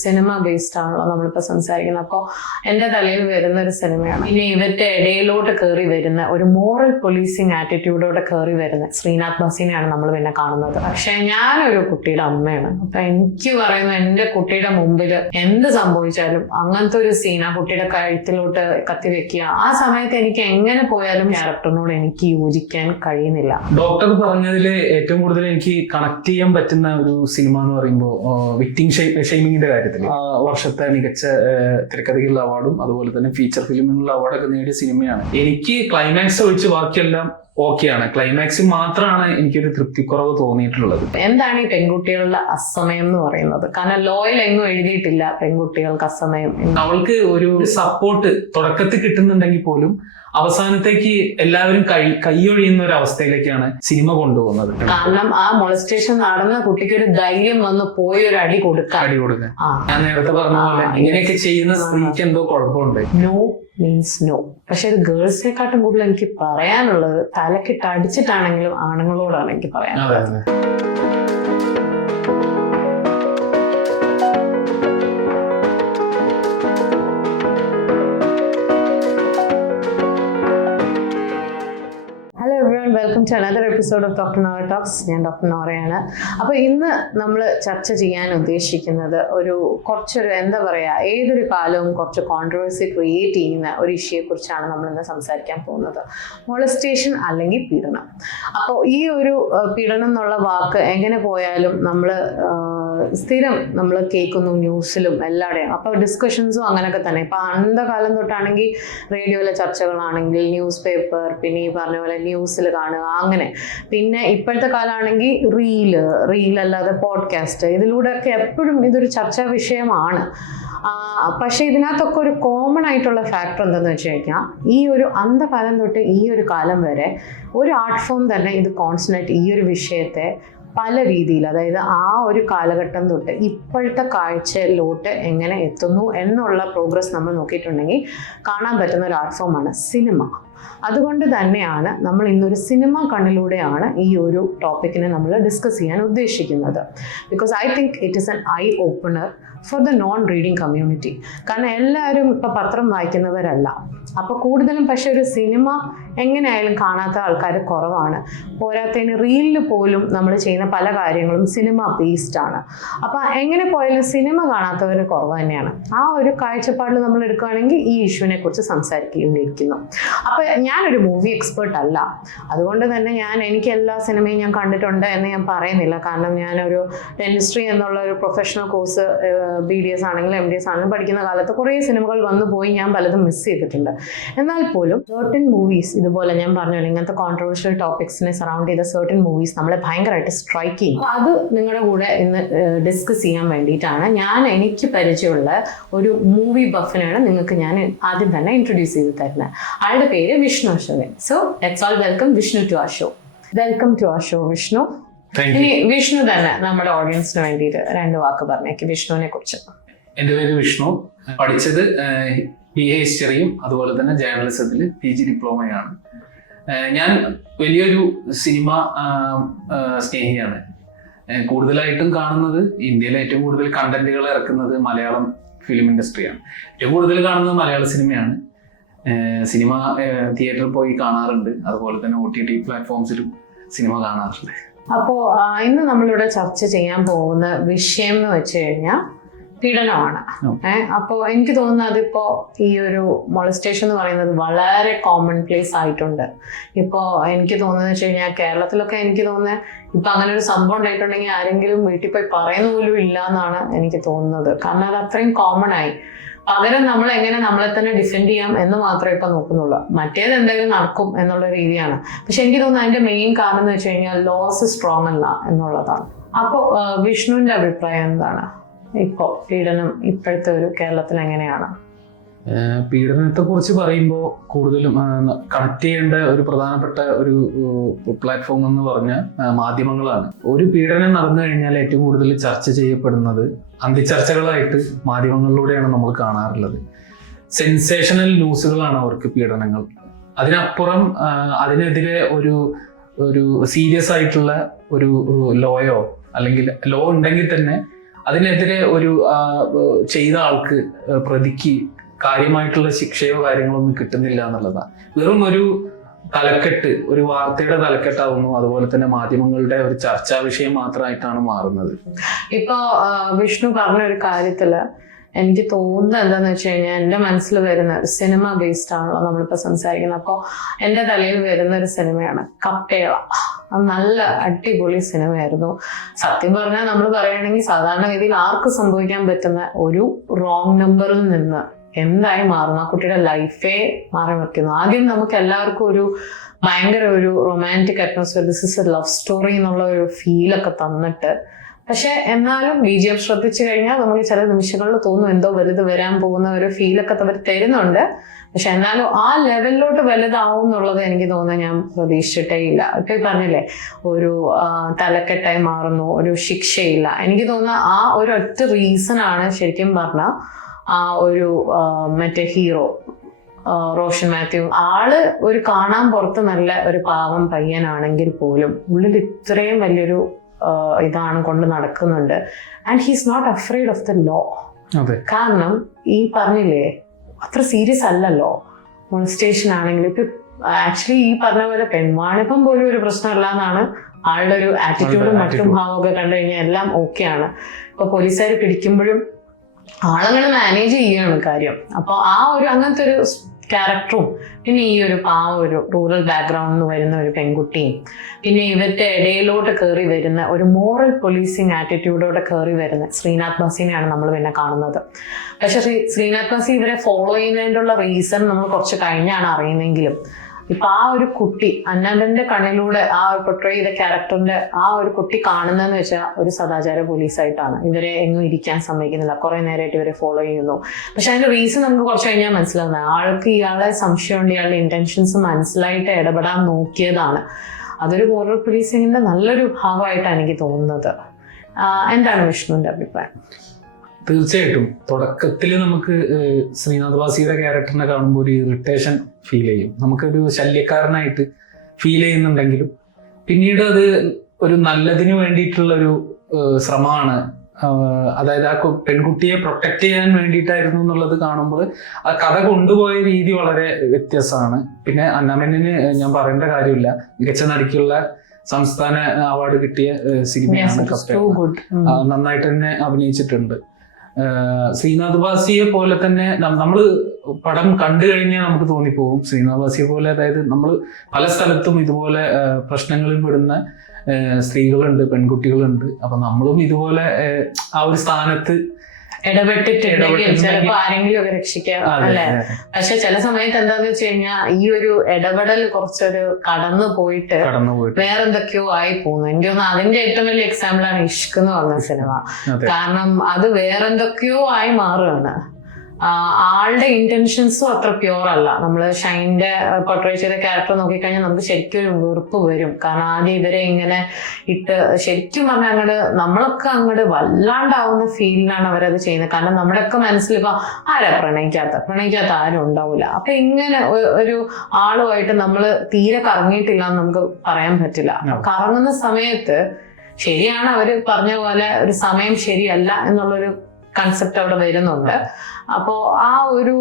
Cinema based ആണല്ലോ നമ്മളിപ്പോൾ സംസാരിക്കുന്നത്. അപ്പോൾ എൻ്റെ തലയിൽ വരുന്ന ഒരു സിനിമയാണ്. ഇനി ഇവരുടെ ഇടയിലോട്ട് കയറി വരുന്ന ഒരു മോറൽ പോലീസിങ് ആറ്റിറ്റ്യൂഡോടെ കയറി വരുന്ന ശ്രീനാഥ് ബസീനെയാണ് നമ്മൾ പിന്നെ കാണുന്നത്. പക്ഷെ ഞാനൊരു കുട്ടിയുടെ അമ്മയാണ്. അപ്പൊ എനിക്ക് പറയുന്നത് എൻ്റെ കുട്ടിയുടെ മുമ്പിൽ എന്ത് സംഭവിച്ചാലും അങ്ങനത്തെ ഒരു സീൻ ആ കുട്ടിയുടെ കഴുത്തിലോട്ട് കത്തി വെക്കുക, ആ സമയത്ത് എനിക്ക് എങ്ങനെ പോയാലും ക്യാരക്ടറിനോട് എനിക്ക് യോജിക്കാൻ കഴിയുന്നില്ല. ഡോക്ടർ പറഞ്ഞതിൽ ഏറ്റവും കൂടുതൽ എനിക്ക് കണക്ട് ചെയ്യാൻ പറ്റുന്ന ഒരു സിനിമ എന്ന് പറയുമ്പോൾ വിക്ടിം ഷെയ്മിങ്ങിന്റെ കാര്യത്തിൽ വർഷത്തെ മികച്ച തിരക്കഥയ്ക്കുള്ള അവാർഡും അതുപോലെ തന്നെ ഫീച്ചർ ഫിലിമിനുള്ള അവാർഡൊക്കെ നേടിയ സിനിമയാണ്. എനിക്ക് ക്ലൈമാക്സ് ഒഴിച്ച് ബാക്കിയെല്ലാം ഓക്കെയാണ്. ക്ലൈമാക്സിൽ മാത്രമാണ് എനിക്കൊരു തൃപ്തിക്കുറവ് തോന്നിയിട്ടുള്ളത്. എന്താണ് ഈ പെൺകുട്ടികളുടെ അസമയം എന്ന് പറയുന്നത്? കാരണം ലോയിൽ എങ്ങും എഴുതിയിട്ടില്ല പെൺകുട്ടികൾക്ക് അസമയം. അവൾക്ക് ഒരു സപ്പോർട്ട് തുടക്കത്തിൽ കിട്ടുന്നുണ്ടെങ്കിൽ പോലും അവസാനത്തേക്ക് എല്ലാവരും കൈയൊഴിയുന്ന ഒരു അവസ്ഥയിലേക്കാണ് സിനിമ കൊണ്ടുപോകുന്നത്. കാരണം ആ മൊളസ്റ്റേഷൻ നടന്ന കുട്ടിക്ക് ഒരു ധൈര്യം വന്ന് പോയി ഒരു അടി കൊടുക്കാൻ. ഞാൻ നേരത്തെ പറഞ്ഞ പോലെ ഇങ്ങനെയൊക്കെ ചെയ്യുന്ന സ്ത്രീക്ക് എന്തോ കുഴപ്പമുണ്ട്. No means no. പക്ഷെ ഒരു ഗേൾസിനെക്കാട്ടും കൂടുതൽ എനിക്ക് പറയാനുള്ളത് തലക്കിട്ട് അടിച്ചിട്ടാണെങ്കിലും ആണുങ്ങളോടാണ് എനിക്ക് പറയാനുള്ളത്. Welcome to another episode of doctor Nora talks. ഞാൻ ഡോക്ടർ നോറയാണ്. അപ്പോൾ ഇന്ന് നമ്മൾ ചർച്ച ചെയ്യാൻ ഉദ്ദേശിക്കുന്നത് കുറച്ചൊരു എന്താ പറയുക, ഏതൊരു കാലവും കുറച്ച് കോൺട്രവേഴ്സി ക്രിയേറ്റ് ചെയ്യുന്ന ഒരു ഇഷ്യൂയെ കുറിച്ചാണ് നമ്മൾ ഇന്ന് സംസാരിക്കാൻ പോകുന്നത്. മൊളസ്റ്റേഷൻ അല്ലെങ്കിൽ പീഡനം. അപ്പോൾ ഈ ഒരു പീഡനം എന്നുള്ള വാക്ക് എങ്ങനെ പോയാലും സ്ഥിരം നമ്മൾ കേൾക്കുന്നു, ന്യൂസിലും എല്ലാവരുടെയും. അപ്പോൾ ഡിസ്കഷൻസും അങ്ങനെയൊക്കെ തന്നെ. ഇപ്പം അന്നത്തെ കാലം തൊട്ടാണെങ്കിൽ റേഡിയോയിലെ ചർച്ചകളാണെങ്കിൽ ന്യൂസ് പേപ്പർ, പിന്നെ ഈ പറഞ്ഞ പോലെ ന്യൂസിൽ കാണുക, അങ്ങനെ. പിന്നെ ഇപ്പോഴത്തെ കാലമാണെങ്കിൽ റീലല്ലാതെ പോഡ്കാസ്റ്റ്, ഇതിലൂടെയൊക്കെ എപ്പോഴും ഇതൊരു ചർച്ചാ വിഷയമാണ്. പക്ഷെ ഇതിനകത്തൊക്കെ ഒരു കോമൺ ആയിട്ടുള്ള ഫാക്ടർ എന്താണെന്ന് വെച്ച് കഴിഞ്ഞാൽ, ഈ ഒരു അന്ധകാലം തൊട്ട് ഈ ഒരു കാലം വരെ ഒരു ആർട്ട് ഫോം തന്നെ ഇത് കോൺസ്റ്റൻ്റായിട്ട് ഈ ഒരു വിഷയത്തെ പല രീതിയിൽ, അതായത് ആ ഒരു കാലഘട്ടം തൊട്ട് ഇപ്പോഴത്തെ കാഴ്ചയിലോട്ട് എങ്ങനെ എത്തുന്നു എന്നുള്ള പ്രോഗ്രസ് നമ്മൾ നോക്കിയിട്ടുണ്ടെങ്കിൽ കാണാൻ പറ്റുന്ന ഒരു ആർട്ട് ഫോമാണ് സിനിമ. അതുകൊണ്ട് തന്നെയാണ് നമ്മൾ ഇന്നൊരു സിനിമ കണ്ണിലൂടെയാണ് ഈ ഒരു ടോപ്പിക്കിനെ നമ്മൾ ഡിസ്കസ് ചെയ്യാൻ ഉദ്ദേശിക്കുന്നത്. Because I think it is N I opener for the non reading community. കാരണം എല്ലാവരും ഇപ്പം പത്രം വായിക്കുന്നവരല്ല. അപ്പോൾ കൂടുതലും പക്ഷെ ഒരു സിനിമ എങ്ങനെയായാലും കാണാത്ത ആൾക്കാർ കുറവാണ്. പോരാത്തതിന് റീലിൽ പോലും നമ്മൾ ചെയ്യുന്ന പല കാര്യങ്ങളും സിനിമ ബേസ്ഡ് ആണ്. അപ്പോൾ എങ്ങനെ പോയാലും സിനിമ കാണാത്തവർ കുറവ് തന്നെയാണ്. ആ ഒരു കാഴ്ചപ്പാടിൽ നമ്മൾ എടുക്കുകയാണെങ്കിൽ ഈ ഇഷ്യൂവിനെ കുറിച്ച് സംസാരിക്കേണ്ടിയിരിക്കുന്നു. അപ്പോൾ ഞാനൊരു മൂവി എക്സ്പേർട്ട് അല്ല. അതുകൊണ്ട് തന്നെ എനിക്ക് എല്ലാ സിനിമയും ഞാൻ കണ്ടിട്ടുണ്ട് എന്ന് ഞാൻ പറയുന്നില്ല. കാരണം ഞാനൊരു ഡെന്റിസ്ട്രി എന്നുള്ള ഒരു പ്രൊഫഷണൽ കോഴ്സ് BDS ആണെങ്കിലും MDS ആണെങ്കിലും പഠിക്കുന്ന കാലത്ത് കുറേ സിനിമകൾ വന്നു പോയി, ഞാൻ പലതും മിസ് ചെയ്തിട്ടുണ്ട്. എന്നാൽ പോലും സർട്ടൻ മൂവീസ്, ഇതുപോലെ ഞാൻ പറഞ്ഞു ഇങ്ങനത്തെ കോൺട്രവേഴ്ഷ്യൽ ടോപ്പിക്സിനെ സറൗണ്ട് ചെയ്ത സർട്ടൻ മൂവീസ് നമ്മളെ ഭയങ്കരമായിട്ട് സ്ട്രൈക്ക് ചെയ്യും. അത് നിങ്ങളുടെ കൂടെ ഇന്ന് ഡിസ്കസ് ചെയ്യാൻ വേണ്ടിയിട്ടാണ് എനിക്ക് പരിചയമുള്ള ഒരു മൂവി ബഫിനാണ് നിങ്ങൾക്ക് ഞാൻ ആദ്യം തന്നെ ഇൻട്രൊഡ്യൂസ് ചെയ്ത് തരുന്നത്. ആളുടെ പേര് Vishnu Ashokan. So let's all welcome Vishnu to our show. Welcome to our show Vishnu. ഇനി വിഷ്ണു തന്നെ നമ്മുടെ ഓഡിയൻസിന് വേണ്ടിയിട്ട് 2 വാക്ക് പറഞ്ഞേക്ക് വിഷ്ണുവിനെ കുറിച്ച്. എൻ്റെ പേര് വിഷ്ണു. പഠിച്ചത് BA ഹിസ്റ്ററിയും അതുപോലെ തന്നെ ജേർണലിസത്തിൽ PG ഡിപ്ലോമയാണ്. ഞാൻ വലിയൊരു സിനിമ സ്നേഹിയാണ്. കൂടുതലായിട്ടും കാണുന്നത് ഇന്ത്യയിലെ ഏറ്റവും കൂടുതൽ കണ്ടന്റുകൾ ഇറക്കുന്നത് മലയാളം ഫിലിം ഇൻഡസ്ട്രിയാണ്. ഏറ്റവും കൂടുതൽ കാണുന്നത് മലയാള സിനിമയാണ്. സിനിമ തിയേറ്ററിൽ പോയി കാണാറുണ്ട്, അതുപോലെ തന്നെ OTT പ്ലാറ്റ്ഫോംസിലും സിനിമ കാണാറുണ്ട്. അപ്പോൾ ഇന്ന് നമ്മളിവിടെ ചർച്ച ചെയ്യാൻ പോകുന്ന വിഷയം എന്ന് വെച്ച് കഴിഞ്ഞാൽ പീഡനമാണ്. അപ്പോൾ എനിക്ക് തോന്നുന്നത് അതിപ്പോ ഈ ഒരു മൊളസ്റ്റേഷൻ എന്ന് പറയുന്നത് വളരെ കോമൺ പ്ലേസ് ആയിട്ടുണ്ട്. ഇപ്പോൾ എനിക്ക് തോന്നുന്നത് വെച്ച് കഴിഞ്ഞാൽ കേരളത്തിലൊക്കെ എനിക്ക് തോന്നുന്നത് ഇപ്പൊ അങ്ങനെ ഒരു സംഭവം ഉണ്ടായിട്ടുണ്ടെങ്കിൽ ആരെങ്കിലും വീട്ടിൽ പോയി പറയുന്ന പോലും ഇല്ല എന്നാണ് എനിക്ക് തോന്നുന്നത്. കാരണം അത് അത്രയും കോമൺ ആയി. പകരം നമ്മൾ എങ്ങനെ നമ്മളെ തന്നെ ഡിഫെൻഡ് ചെയ്യാം എന്ന് മാത്രമേ ഇപ്പൊ നോക്കുന്നുള്ളൂ. മറ്റേത് എന്തെങ്കിലും നടക്കും എന്നുള്ള രീതിയാണ്. പക്ഷെ എനിക്ക് തോന്നുന്നു അതിന്റെ മെയിൻ കാരണം എന്ന് വെച്ച് കഴിഞ്ഞാൽ ലോസ് സ്ട്രോങ് അല്ല എന്നുള്ളതാണ്. അപ്പോൾ വിഷ്ണുവിന്റെ അഭിപ്രായം എന്താണ്? ഇപ്പോ പീഡനം ഇപ്പോഴത്തെ ഒരു കേരളത്തിൽ എങ്ങനെയാണ്? പീഡനത്തെ കുറിച്ച് പറയുമ്പോൾ കൂടുതലും കണക്ട് ചെയ്യേണ്ട ഒരു പ്രധാനപ്പെട്ട ഒരു പ്ലാറ്റ്ഫോം എന്ന് പറഞ്ഞാൽ മാധ്യമങ്ങളാണ്. ഒരു പീഡനം നടന്നു കഴിഞ്ഞാൽ ഏറ്റവും കൂടുതൽ ചർച്ച ചെയ്യപ്പെടുന്നത് അന്തിച്ചർച്ചകളായിട്ട് മാധ്യമങ്ങളിലൂടെയാണ് നമ്മൾ കാണാറുള്ളത്. സെൻസേഷണൽ ന്യൂസുകളാണ് അവർക്ക് പീഡനങ്ങൾ. അതിനപ്പുറം അതിനെതിരെ ഒരു സീരിയസ് ആയിട്ടുള്ള ഒരു ലോയോ അല്ലെങ്കിൽ ലോ ഉണ്ടെങ്കിൽ തന്നെ അതിനെതിരെ ഒരു ചെയ്ത ആൾക്ക് പ്രതിക്ക് കാര്യമായിട്ടുള്ള ശിക്ഷയോ കാര്യങ്ങളൊന്നും കിട്ടുന്നില്ല എന്നുള്ളതാണ്. വെറും ഒരു തലക്കെട്ട്, ഒരു വാർത്തയുടെ തലക്കെട്ടാവുന്നു, അതുപോലെ തന്നെ മാധ്യമങ്ങളുടെ ഒരു ചർച്ചാ വിഷയം മാത്രമായിട്ടാണ് മാറുന്നത്. ഇപ്പൊ വിഷ്ണു പറഞ്ഞ ഒരു കാര്യത്തില് എനിക്ക് തോന്നുന്നത് എന്താന്ന് വെച്ച് കഴിഞ്ഞാൽ എന്റെ മനസ്സിൽ വരുന്ന സിനിമ ബേസ്ഡ് ആണല്ലോ നമ്മളിപ്പോ സംസാരിക്കുന്നത്. അപ്പൊ എന്റെ തലയിൽ വരുന്ന ഒരു സിനിമയാണ് കപ്പേള. അത് നല്ല അടിപൊളി സിനിമയായിരുന്നു. സത്യം പറഞ്ഞാൽ നമ്മൾ പറയുകയാണെങ്കിൽ സാധാരണഗതിയിൽ ആർക്കും സംഭവിക്കാൻ പറ്റുന്ന ഒരു റോങ് നമ്പറിൽ നിന്ന് എന്തായി മാറും, ആ കുട്ടിയുടെ ലൈഫേ മാറി മറിക്കുന്നു. ആദ്യം നമുക്ക് എല്ലാവർക്കും ഒരു ഭയങ്കര ഒരു romantic atmosphere, this is A love story എന്നുള്ള ഒരു ഫീലൊക്കെ തന്നിട്ട്, പക്ഷെ എന്നാലും BGM ശ്രദ്ധിച്ചു കഴിഞ്ഞാൽ നമുക്ക് ചില നിമിഷങ്ങളിൽ തോന്നും എന്തോ വലുത് വരാൻ പോകുന്ന ഒരു ഫീലൊക്കെ അവർ തരുന്നുണ്ട്. പക്ഷെ എന്നാലും ആ ലെവലിലോട്ട് വലുതാവും എന്നുള്ളത് എനിക്ക് തോന്നുന്നത് ഞാൻ പ്രതീക്ഷിച്ചിട്ടേ ഇല്ല. ഇപ്പൊ പറഞ്ഞില്ലേ, ഒരു തലക്കെട്ടായി മാറുന്നു, ഒരു ശിക്ഷയില്ല. എനിക്ക് തോന്നുന്ന ആ ഒരു ഒറ്റ റീസൺ ആണ് ശരിക്കും പറഞ്ഞാൽ ആ ഒരു മറ്റേ ഹീറോ റോഷൻ മാത്യു ആള് ഒരു കാണാൻ പുറത്ത് നല്ല ഒരു പാവം പയ്യനാണെങ്കിൽ പോലും ഉള്ളിൽ ഇത്രയും വലിയൊരു ഇതാണ് കൊണ്ട് നടക്കുന്നുണ്ട്. And he's not afraid of the law. കാരണം ഈ പറഞ്ഞില്ലേ അത്ര സീരിയസ് അല്ലല്ലോ മോൺസ്റ്റേഷൻ ആണെങ്കിൽ. ഇപ്പൊ ആക്ച്വലി ഈ പറഞ്ഞ പോലെ പെൺവാണിപ്പം പോലും ഒരു പ്രശ്നമല്ല എന്നാണ് ആളുടെ ഒരു ആറ്റിറ്റ്യൂഡും മറ്റും ഭാവമൊക്കെ കണ്ടു കഴിഞ്ഞാൽ എല്ലാം ഓക്കെയാണ്. ഇപ്പൊ പോലീസുകാർ പിടിക്കുമ്പോഴും ആളങ്ങനെ മാനേജ് ചെയ്യാണ് കാര്യം. അപ്പൊ ആ ഒരു അങ്ങനത്തെ ഒരു ക്യാരക്ടറും, പിന്നെ ഈ ഒരു പാവ ഒരു റൂറൽ ബാക്ക്ഗ്രൗണ്ടിൽ നിന്ന് വരുന്ന ഒരു പെൺകുട്ടിയും, പിന്നെ ഇവരുടെ ഇടയിലോട്ട് കയറി വരുന്ന ഒരു മോറൽ പോലീസിങ് ആറ്റിറ്റ്യൂഡോടെ കയറി വരുന്ന ശ്രീനാഥ് ബസിനെയാണ് നമ്മൾ പിന്നെ കാണുന്നത്. പക്ഷെ ശ്രീനാഥ് ബസി ഇവരെ ഫോളോ ചെയ്യുന്നതിനുള്ള റീസൺ നമ്മൾ കുറച്ച് കഴിഞ്ഞാണ് അറിയുന്നെങ്കിലും ഇപ്പൊ ആ ഒരു കുട്ടി അന്നന്റെ കണ്ണിലൂടെ ആ ഒരു പൊട്രേ ചെയ്ത ക്യാരക്ടറിന്റെ ആ ഒരു കുട്ടി കാണുന്നതെന്ന് വെച്ചാൽ ഒരു സദാചാര പോലീസായിട്ടാണ്. ഇവരെ എങ്ങും ഇരിക്കാൻ സമ്മതിക്കുന്നില്ല, കുറെ നേരമായിട്ട് ഇവരെ ഫോളോ ചെയ്യുന്നു. പക്ഷെ അതിന്റെ റീസൺ നമുക്ക് കുറച്ച് കഴിഞ്ഞാൽ മനസ്സിലാവുന്നത് ആൾക്ക് ഇയാളെ സംശയമുണ്ട്, ഇയാളുടെ ഇന്റൻഷൻസ് മനസ്സിലായിട്ട് ഇടപെടാൻ നോക്കിയതാണ്. അതൊരു മോറൽ പോലീസിങ്ങിന്റെ നല്ലൊരു ഭാഗമായിട്ടാണ് എനിക്ക് തോന്നുന്നത്. എന്താണ് വിഷ്ണുവിന്റെ അഭിപ്രായം? തീർച്ചയായിട്ടും തുടക്കത്തിൽ നമുക്ക് ശ്രീനാഥ് ബാസിയുടെ ക്യാരക്ടറിനെ കാണുമ്പോൾ ഒരു ഇറിറ്റേഷൻ ഫീൽ ചെയ്യും, നമുക്കൊരു ശല്യക്കാരനായിട്ട് ഫീൽ ചെയ്യുന്നുണ്ടെങ്കിലും പിന്നീട് അത് ഒരു നല്ലതിന് വേണ്ടിയിട്ടുള്ള ഒരു ശ്രമമാണ്. അതായത് ആ പെൺകുട്ടിയെ പ്രൊട്ടക്ട് ചെയ്യാൻ വേണ്ടിയിട്ടായിരുന്നു എന്നുള്ളത് കാണുമ്പോൾ ആ കഥ കൊണ്ടുപോയ രീതി വളരെ വ്യത്യസ്തമാണ്. പിന്നെ അന്നാമേനന് ഞാൻ പറയേണ്ട കാര്യമില്ല, മികച്ച നടിക്കുള്ള സംസ്ഥാന അവാർഡ് കിട്ടിയ സിനിമയാണ് കപ്പേള. നന്നായിട്ട് തന്നെ അഭിനയിച്ചിട്ടുണ്ട്. ശ്രീനാഥ് ബാസിയെ പോലെ തന്നെ നമ്മൾ പടം കണ്ടു കഴിഞ്ഞാൽ നമുക്ക് തോന്നിപ്പോകും ശ്രീനാഥ് ബാസിയെ പോലെ. അതായത് നമ്മൾ പല സ്ഥലത്തും ഇതുപോലെ പ്രശ്നങ്ങളിൽ പെടുന്ന സ്ത്രീകളുണ്ട്, പെൺകുട്ടികളുണ്ട്. അപ്പൊ നമ്മളും ഇതുപോലെ ആ ഒരു സ്ഥാനത്ത് ഇടപെട്ടിട്ടുണ്ടെങ്കിൽ ചിലപ്പോ ആരെങ്കിലും ഒക്കെ രക്ഷിക്കാം അല്ലെ. പക്ഷെ ചില സമയത്ത് എന്താന്ന് വെച്ച് കഴിഞ്ഞാൽ ഈ ഒരു ഇടപെടൽ കുറച്ചൊരു കടന്നു പോയിട്ട് വേറെന്തൊക്കെയോ ആയി പോകുന്നു. എനിക്ക് തോന്നുന്നു അതിന്റെ ഏറ്റവും വലിയ എക്സാമ്പിൾ ആണ് ഇഷ്ക് എന്ന് പറഞ്ഞ സിനിമ. കാരണം അത് വേറെന്തൊക്കെയോ ആയി മാറുകയാണ്. ആളുടെ ഇന്റൻഷൻസും അത്ര പ്യൂർ അല്ല. നമ്മൾ ഷൈൻ്റെ പോർട്രേ ചെയ്ത ക്യാരക്ടർ നോക്കിക്കഴിഞ്ഞാൽ നമുക്ക് ശരിക്കും ഒരു വെറുപ്പ് വരും. കാരണം ആദ്യം ഇവരെ ഇങ്ങനെ ഇട്ട് ശരിക്കും പറഞ്ഞാൽ അങ്ങോട്ട് നമ്മളൊക്കെ അങ്ങോട്ട് വല്ലാണ്ടാവുന്ന ഫീലിനാണ് അവരത് ചെയ്യുന്നത്. കാരണം നമ്മുടെയൊക്കെ മനസ്സിലിപ്പോ ആരാ പ്രണയിക്കാത്ത ആരും ഉണ്ടാവില്ല. അപ്പൊ ഇങ്ങനെ ഒരു ആളുമായിട്ട് നമ്മൾ തീരെ കറങ്ങിയിട്ടില്ല എന്ന് നമുക്ക് പറയാൻ പറ്റില്ല. കറങ്ങുന്ന സമയത്ത് ശരിയാണ് അവര് പറഞ്ഞ പോലെ ഒരു സമയം ശരിയല്ല എന്നുള്ളൊരു കൺസെപ്റ്റ് അവിടെ വരുന്നുണ്ട്. അപ്പോ ആ ഒരു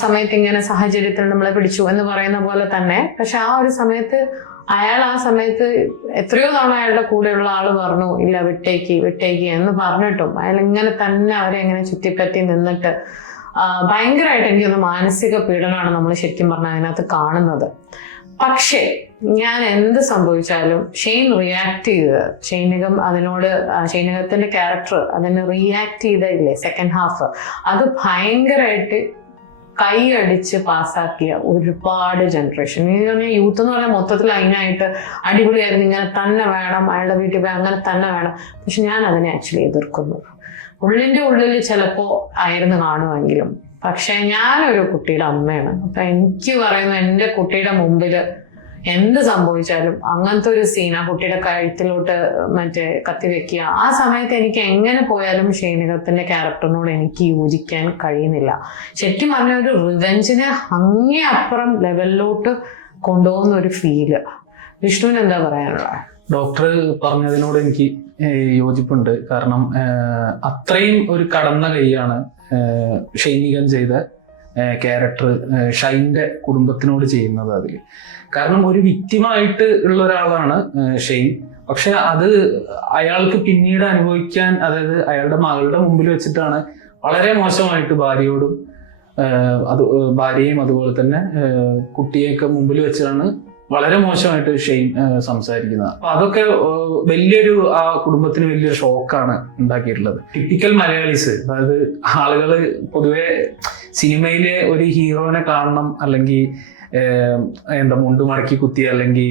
സമയത്ത് ഇങ്ങനെ സാഹചര്യത്തിൽ നമ്മളെ പിടിച്ചു എന്ന് പറയുന്ന പോലെ തന്നെ, പക്ഷെ ആ ഒരു സമയത്ത് അയാൾ ആ സമയത്ത് എത്രയോ തവണ അയാളുടെ കൂടെയുള്ള ആള് പറഞ്ഞു ഇല്ല വിട്ടേക്ക് എന്ന് പറഞ്ഞിട്ടും അയാൾ ഇങ്ങനെ തന്നെ അവരെ ഇങ്ങനെ ചുറ്റിപ്പറ്റി നിന്നിട്ട് ഭയങ്കരമായിട്ട് എനിക്കൊന്ന് മാനസിക പീഡനമാണ് നമ്മൾ ശരിക്കും പറഞ്ഞാൽ അതിനകത്ത് കാണുന്നത്. പക്ഷേ ഞാൻ എന്ത് സംഭവിച്ചാലും ഷെയ്ൻ റിയാക്ട് ചെയ്ത് ഷൈനികത്തിന്റെ ക്യാരക്ടർ അതിന് റിയാക്ട് ചെയ്തില്ലേ സെക്കൻഡ് ഹാഫ്, അത് ഭയങ്കരമായിട്ട് കൈയടിച്ച് പാസ്സാക്കിയ ഒരുപാട് ജനറേഷൻ. യൂത്ത് എന്ന് പറഞ്ഞാൽ മൊത്തത്തിൽ അതിനായിട്ട് അടിപൊളിയായിരുന്നു, ഇങ്ങനെ തന്നെ വേണം, അയാളുടെ വീട്ടിൽ പോയി അങ്ങനെ തന്നെ വേണം. പക്ഷെ ഞാൻ അതിനെ ആക്ച്വലി എതിർക്കുന്നു. ഉള്ളിന്റെ ഉള്ളിൽ ചിലപ്പോ ആയിരുന്നു കാണുമെങ്കിലും, പക്ഷെ ഞാനൊരു കുട്ടിയുടെ അമ്മയാണ്. അപ്പൊ എനിക്ക് പറയുന്നു എൻ്റെ കുട്ടിയുടെ മുമ്പിൽ എന്ത് സംഭവിച്ചാലും അങ്ങനത്തെ ഒരു സീൻ ആ കുട്ടിയുടെ കഴുത്തിലോട്ട് കത്തി വെക്കുക, ആ സമയത്ത് എനിക്ക് എങ്ങനെ പോയാലും ഷൈനികത്തിന്റെ ക്യാരക്ടറിനോട് എനിക്ക് യോജിക്കാൻ കഴിയുന്നില്ല. ശരിക്കും പറഞ്ഞ ഒരു റിവെഞ്ചിനെ അങ്ങേ അപ്പുറം ലെവലിലോട്ട് കൊണ്ടുപോകുന്ന ഒരു ഫീല്. വിഷ്ണുവിന് എന്താ പറയാനുള്ളത്? ഡോക്ടർ പറഞ്ഞതിനോട് എനിക്ക് യോജിപ്പുണ്ട്. കാരണം അത്രയും ഒരു കടന്ന കൈയാണ് ഷെയ്ൻ നിഗം ചെയ്ത ക്യാരക്ടർ ഷൈൻ്റെ കുടുംബത്തിനോട് ചെയ്യുന്നത് അതിൽ. കാരണം ഒരു വിക്റ്റിമായിട്ട് ഉള്ള ഒരാളാണ് ഷെയ്ൻ. പക്ഷെ അത് അയാൾക്ക് പിന്നീട് അനുഭവിക്കാൻ, അതായത് അയാളുടെ മകളുടെ മുമ്പിൽ വെച്ചിട്ടാണ് വളരെ മോശമായിട്ട് ഭാര്യയും അതുപോലെ തന്നെ കുട്ടിയെയൊക്കെ മുമ്പിൽ വെച്ചാണ് വളരെ മോശമായിട്ട് ഷെയ്ൻ സംസാരിക്കുന്നത്. അപ്പൊ അതൊക്കെ വലിയൊരു ആ കുടുംബത്തിന് വലിയൊരു ഷോക്കാണ് ഉണ്ടാക്കിയിട്ടുള്ളത്. ടിപ്പിക്കൽ മലയാളീസ്, അതായത് ആളുകള് പൊതുവെ സിനിമയിലെ ഒരു ഹീറോനെ കാണണം, അല്ലെങ്കിൽ മുണ്ട് മടക്കി കുത്തി അല്ലെങ്കിൽ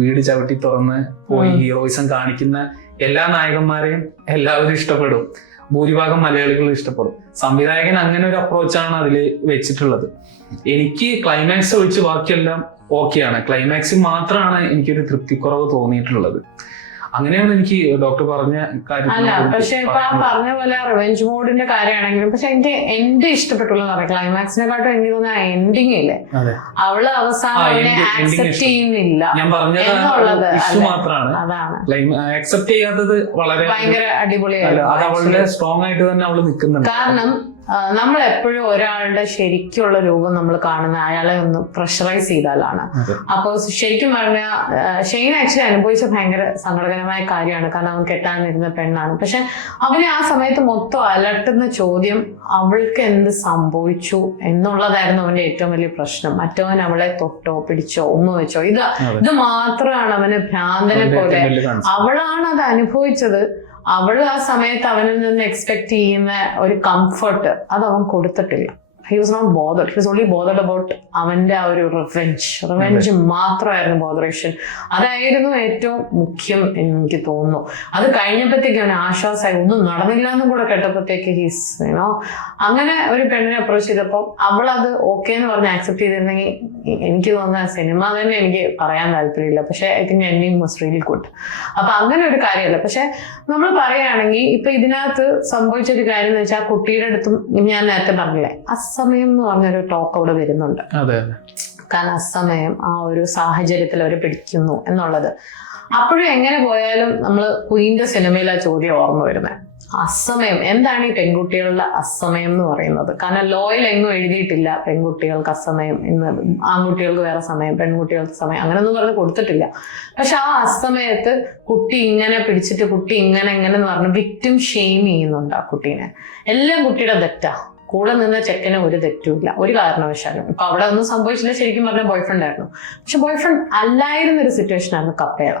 വീട് ചവിട്ടി തുറന്ന് പോയി ഹീറോയിസം കാണിക്കുന്ന എല്ലാ നായകന്മാരെയും എല്ലാവരും ഇഷ്ടപ്പെടും. ഭൂരിഭാഗം മലയാളികളും ഇഷ്ടപ്പെടും. സംവിധായകൻ അങ്ങനെ ഒരു അപ്രോച്ചാണ് അതിൽ വെച്ചിട്ടുള്ളത്. എനിക്ക് ക്ലൈമാക്സ് ഒഴിച്ച് ബാക്കിയെല്ലാം ഓക്കെയാണ്. ക്ലൈമാക്സിൽ മാത്രമാണ് എനിക്കൊരു തൃപ്തിക്കുറവ് തോന്നിയിട്ടുള്ളത്. അങ്ങനെയാണ് എനിക്ക് ഡോക്ടർ പറഞ്ഞ കാര്യം. അല്ല, പക്ഷെ ഇപ്പൊ ആ പറഞ്ഞ പോലെ റിവെഞ്ച് മോഡിന്റെ കാര്യമാണെങ്കിലും, പക്ഷെ എന്റെ ഇഷ്ടപ്പെട്ടുള്ള ക്ലൈമാക്സിനെക്കാട്ടും എനിക്ക് തോന്നുന്ന എൻഡിങ് ഇല്ലേ, അവള് അവസാനം ആക്സെപ്റ്റ് ചെയ്യുന്നില്ല എന്നുള്ളത് മാത്രമാണ്. അതാണ് ആക്സെപ്റ്റ് ചെയ്യാത്തത് വളരെ ഭയങ്കര അടിപൊളിയാണ്. അത് അവളുടെ സ്ട്രോങ് ആയിട്ട് തന്നെ അവള് നിൽക്കുന്നുണ്ട്. കാരണം നമ്മൾ എപ്പോഴും ഒരാളുടെ ശരിക്കുള്ള രൂപം നമ്മൾ കാണുന്ന അയാളെ ഒന്ന് പ്രഷറൈസ് ചെയ്താലാണ്. അപ്പോൾ ശരിക്കും പറഞ്ഞാൽ ഷെയ്ൻ ആക്ച്വലി അനുഭവിച്ച ഭയങ്കര സങ്കടകരമായ കാര്യമാണ്. കാരണം അവൻ കെട്ടാനിരുന്ന പെണ്ണാണ്. പക്ഷെ അവനെ ആ സമയത്ത് മൊത്തം അലട്ടുന്ന ചോദ്യം അവൾക്ക് എന്ത് സംഭവിച്ചു എന്നുള്ളതായിരുന്നു അവന്റെ ഏറ്റവും വലിയ പ്രശ്നം. മറ്റവൻ അവളെ തൊട്ടോ പിടിച്ചോ ഉമ്മ വെച്ചോ, ഇത് മാത്രമാണ് അവന് ഭ്രാന്തനെ പോലെ. അവളാണ് അത് അനുഭവിച്ചത്. അവള് ആ സമയത്ത് അവനിൽ നിന്ന് എക്സ്പെക്ട് ചെയ്യുന്ന ഒരു കംഫർട്ട് അത് അവൻ കൊടുത്തിട്ടില്ല. He was not bothered. He was only bothered about അവന്റെ ആ ഒരു റിവെഞ്ച് മാത്രമായിരുന്നു ബോദറേഷൻ. അതായിരുന്നു ഏറ്റവും മുഖ്യം എന്ന് എനിക്ക് തോന്നുന്നു. അത് കഴിഞ്ഞപ്പോഴത്തേക്ക് അവന് ആശ്വാസമായി. ഒന്നും നടന്നില്ല എന്നും കൂടെ കേട്ടപ്പോഴത്തേക്ക് അങ്ങനെ ഒരു പെണ്ണിനെ അപ്രോച്ച് ചെയ്തപ്പോൾ അവളത് ഓക്കെ എന്ന് പറഞ്ഞ് ആക്സെപ്റ്റ് ചെയ്തിരുന്നെങ്കിൽ എനിക്ക് തോന്നുന്ന സിനിമ തന്നെ എനിക്ക് പറയാൻ താല്പര്യമില്ല. പക്ഷെ I think ending was really good. അപ്പൊ അങ്ങനെ ഒരു കാര്യമല്ല. പക്ഷെ നമ്മൾ പറയുകയാണെങ്കിൽ ഇപ്പൊ ഇതിനകത്ത് സംഭവിച്ചൊരു കാര്യം എന്ന് വെച്ചാൽ കുട്ടിയുടെ അടുത്തും ഞാൻ നേരത്തെ പറഞ്ഞില്ലേ, അസമയം എന്ന് പറഞ്ഞൊരു ടോക്ക് അവിടെ വരുന്നുണ്ട്. കാരണം അസമയം ആ ഒരു സാഹചര്യത്തിൽ അവർ പിടിക്കുന്നു എന്നുള്ളത്. അപ്പോഴും എങ്ങനെ പോയാലും നമ്മൾ ക്വീന്റെ സിനിമയിൽ ആ ചോദ്യം ഓർമ്മ വരുന്നത്, അസമയം എന്താണ് ഈ പെൺകുട്ടികളുടെ അസമയം എന്ന് പറയുന്നത്. കാരണം ലോയിൽ എങ്ങും എഴുതിയിട്ടില്ല പെൺകുട്ടികൾക്ക് അസമയം എന്ന്, ആൺകുട്ടികൾക്ക് വേറെ സമയം, പെൺകുട്ടികൾക്ക് സമയം, അങ്ങനെയൊന്നും പറഞ്ഞ് കൊടുത്തിട്ടില്ല. പക്ഷെ ആ അസമയത്ത് കുട്ടി ഇങ്ങനെ പിടിച്ചിട്ട് കുട്ടി ഇങ്ങനെ എന്ന് പറഞ്ഞ് വിക്ടിം ഷെയിം ചെയ്യുന്നുണ്ട് ആ കുട്ടീനെ. എല്ലാം കുട്ടിയുടെ തെറ്റാ. കൂടെ നിന്ന ചെക്കന് ഒരു തെറ്റുമില്ല ഒരു കാരണവശാലും. ഇപ്പൊ അവിടെ ഒന്നും സംഭവിച്ചില്ല. ശരിക്കും പറഞ്ഞ ബോയ് ഫ്രണ്ട് ആയിരുന്നു. പക്ഷെ ബോയ് ഫ്രണ്ട് അല്ലായിരുന്ന ഒരു സിറ്റുവേഷൻ ആയിരുന്നു കപ്പേള,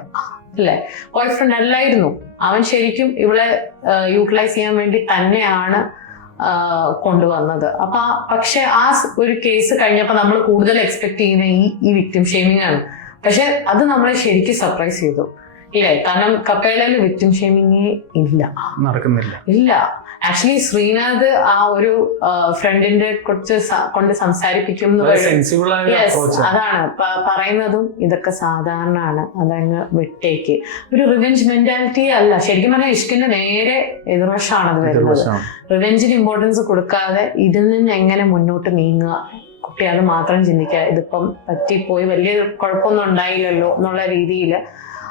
അല്ലേ? ബോയ് ഫ്രണ്ട് അല്ലായിരുന്നു. അവൻ ശരിക്കും ഇവളെ യൂട്ടിലൈസ് ചെയ്യാൻ വേണ്ടി തന്നെയാണ് കൊണ്ടുവന്നത്. അപ്പൊ പക്ഷെ ആ ഒരു കേസ് കഴിഞ്ഞപ്പോ നമ്മൾ കൂടുതൽ എക്സ്പെക്ട് ചെയ്യുന്ന ഈ വിക്ടിം ഷെയ്മിങ് ആണ്. പക്ഷെ അത് നമ്മളെ ശരിക്കും സർപ്രൈസ് ചെയ്തു, ഇല്ലേ? കാരണം കപ്പേളയിൽ വിക്ടിം ഷെയ്മിങ് ഇല്ല, നടക്കുന്നില്ല. ഇല്ല. ആക്ച്വലി ശ്രീനാഥ് ആ ഒരു ഫ്രണ്ടിന്റെ കുറിച്ച് കൊണ്ട് സംസാരിപ്പിക്കും. അതാണ് പറയുന്നതും ഇതൊക്കെ സാധാരണമാണ്, അതങ്ങ് വിട്ടേക്ക്. ഒരു റിവെഞ്ച് മെന്റാലിറ്റി അല്ല. ശരിക്കും പറഞ്ഞാൽ ഇഷ്കിന്റെ നേരെ എതിർവശമാണ് അത് വരുന്നത്. റിവെഞ്ചിന് ഇമ്പോർട്ടൻസ് കൊടുക്കാതെ ഇതിൽ നിന്ന് എങ്ങനെ മുന്നോട്ട് നീങ്ങുക, കുട്ടി അത് മാത്രം ചിന്തിക്കുക. ഇതിപ്പം പറ്റിപ്പോയി, വലിയ കുഴപ്പമൊന്നും ഉണ്ടായില്ലല്ലോ എന്നുള്ള രീതിയിൽ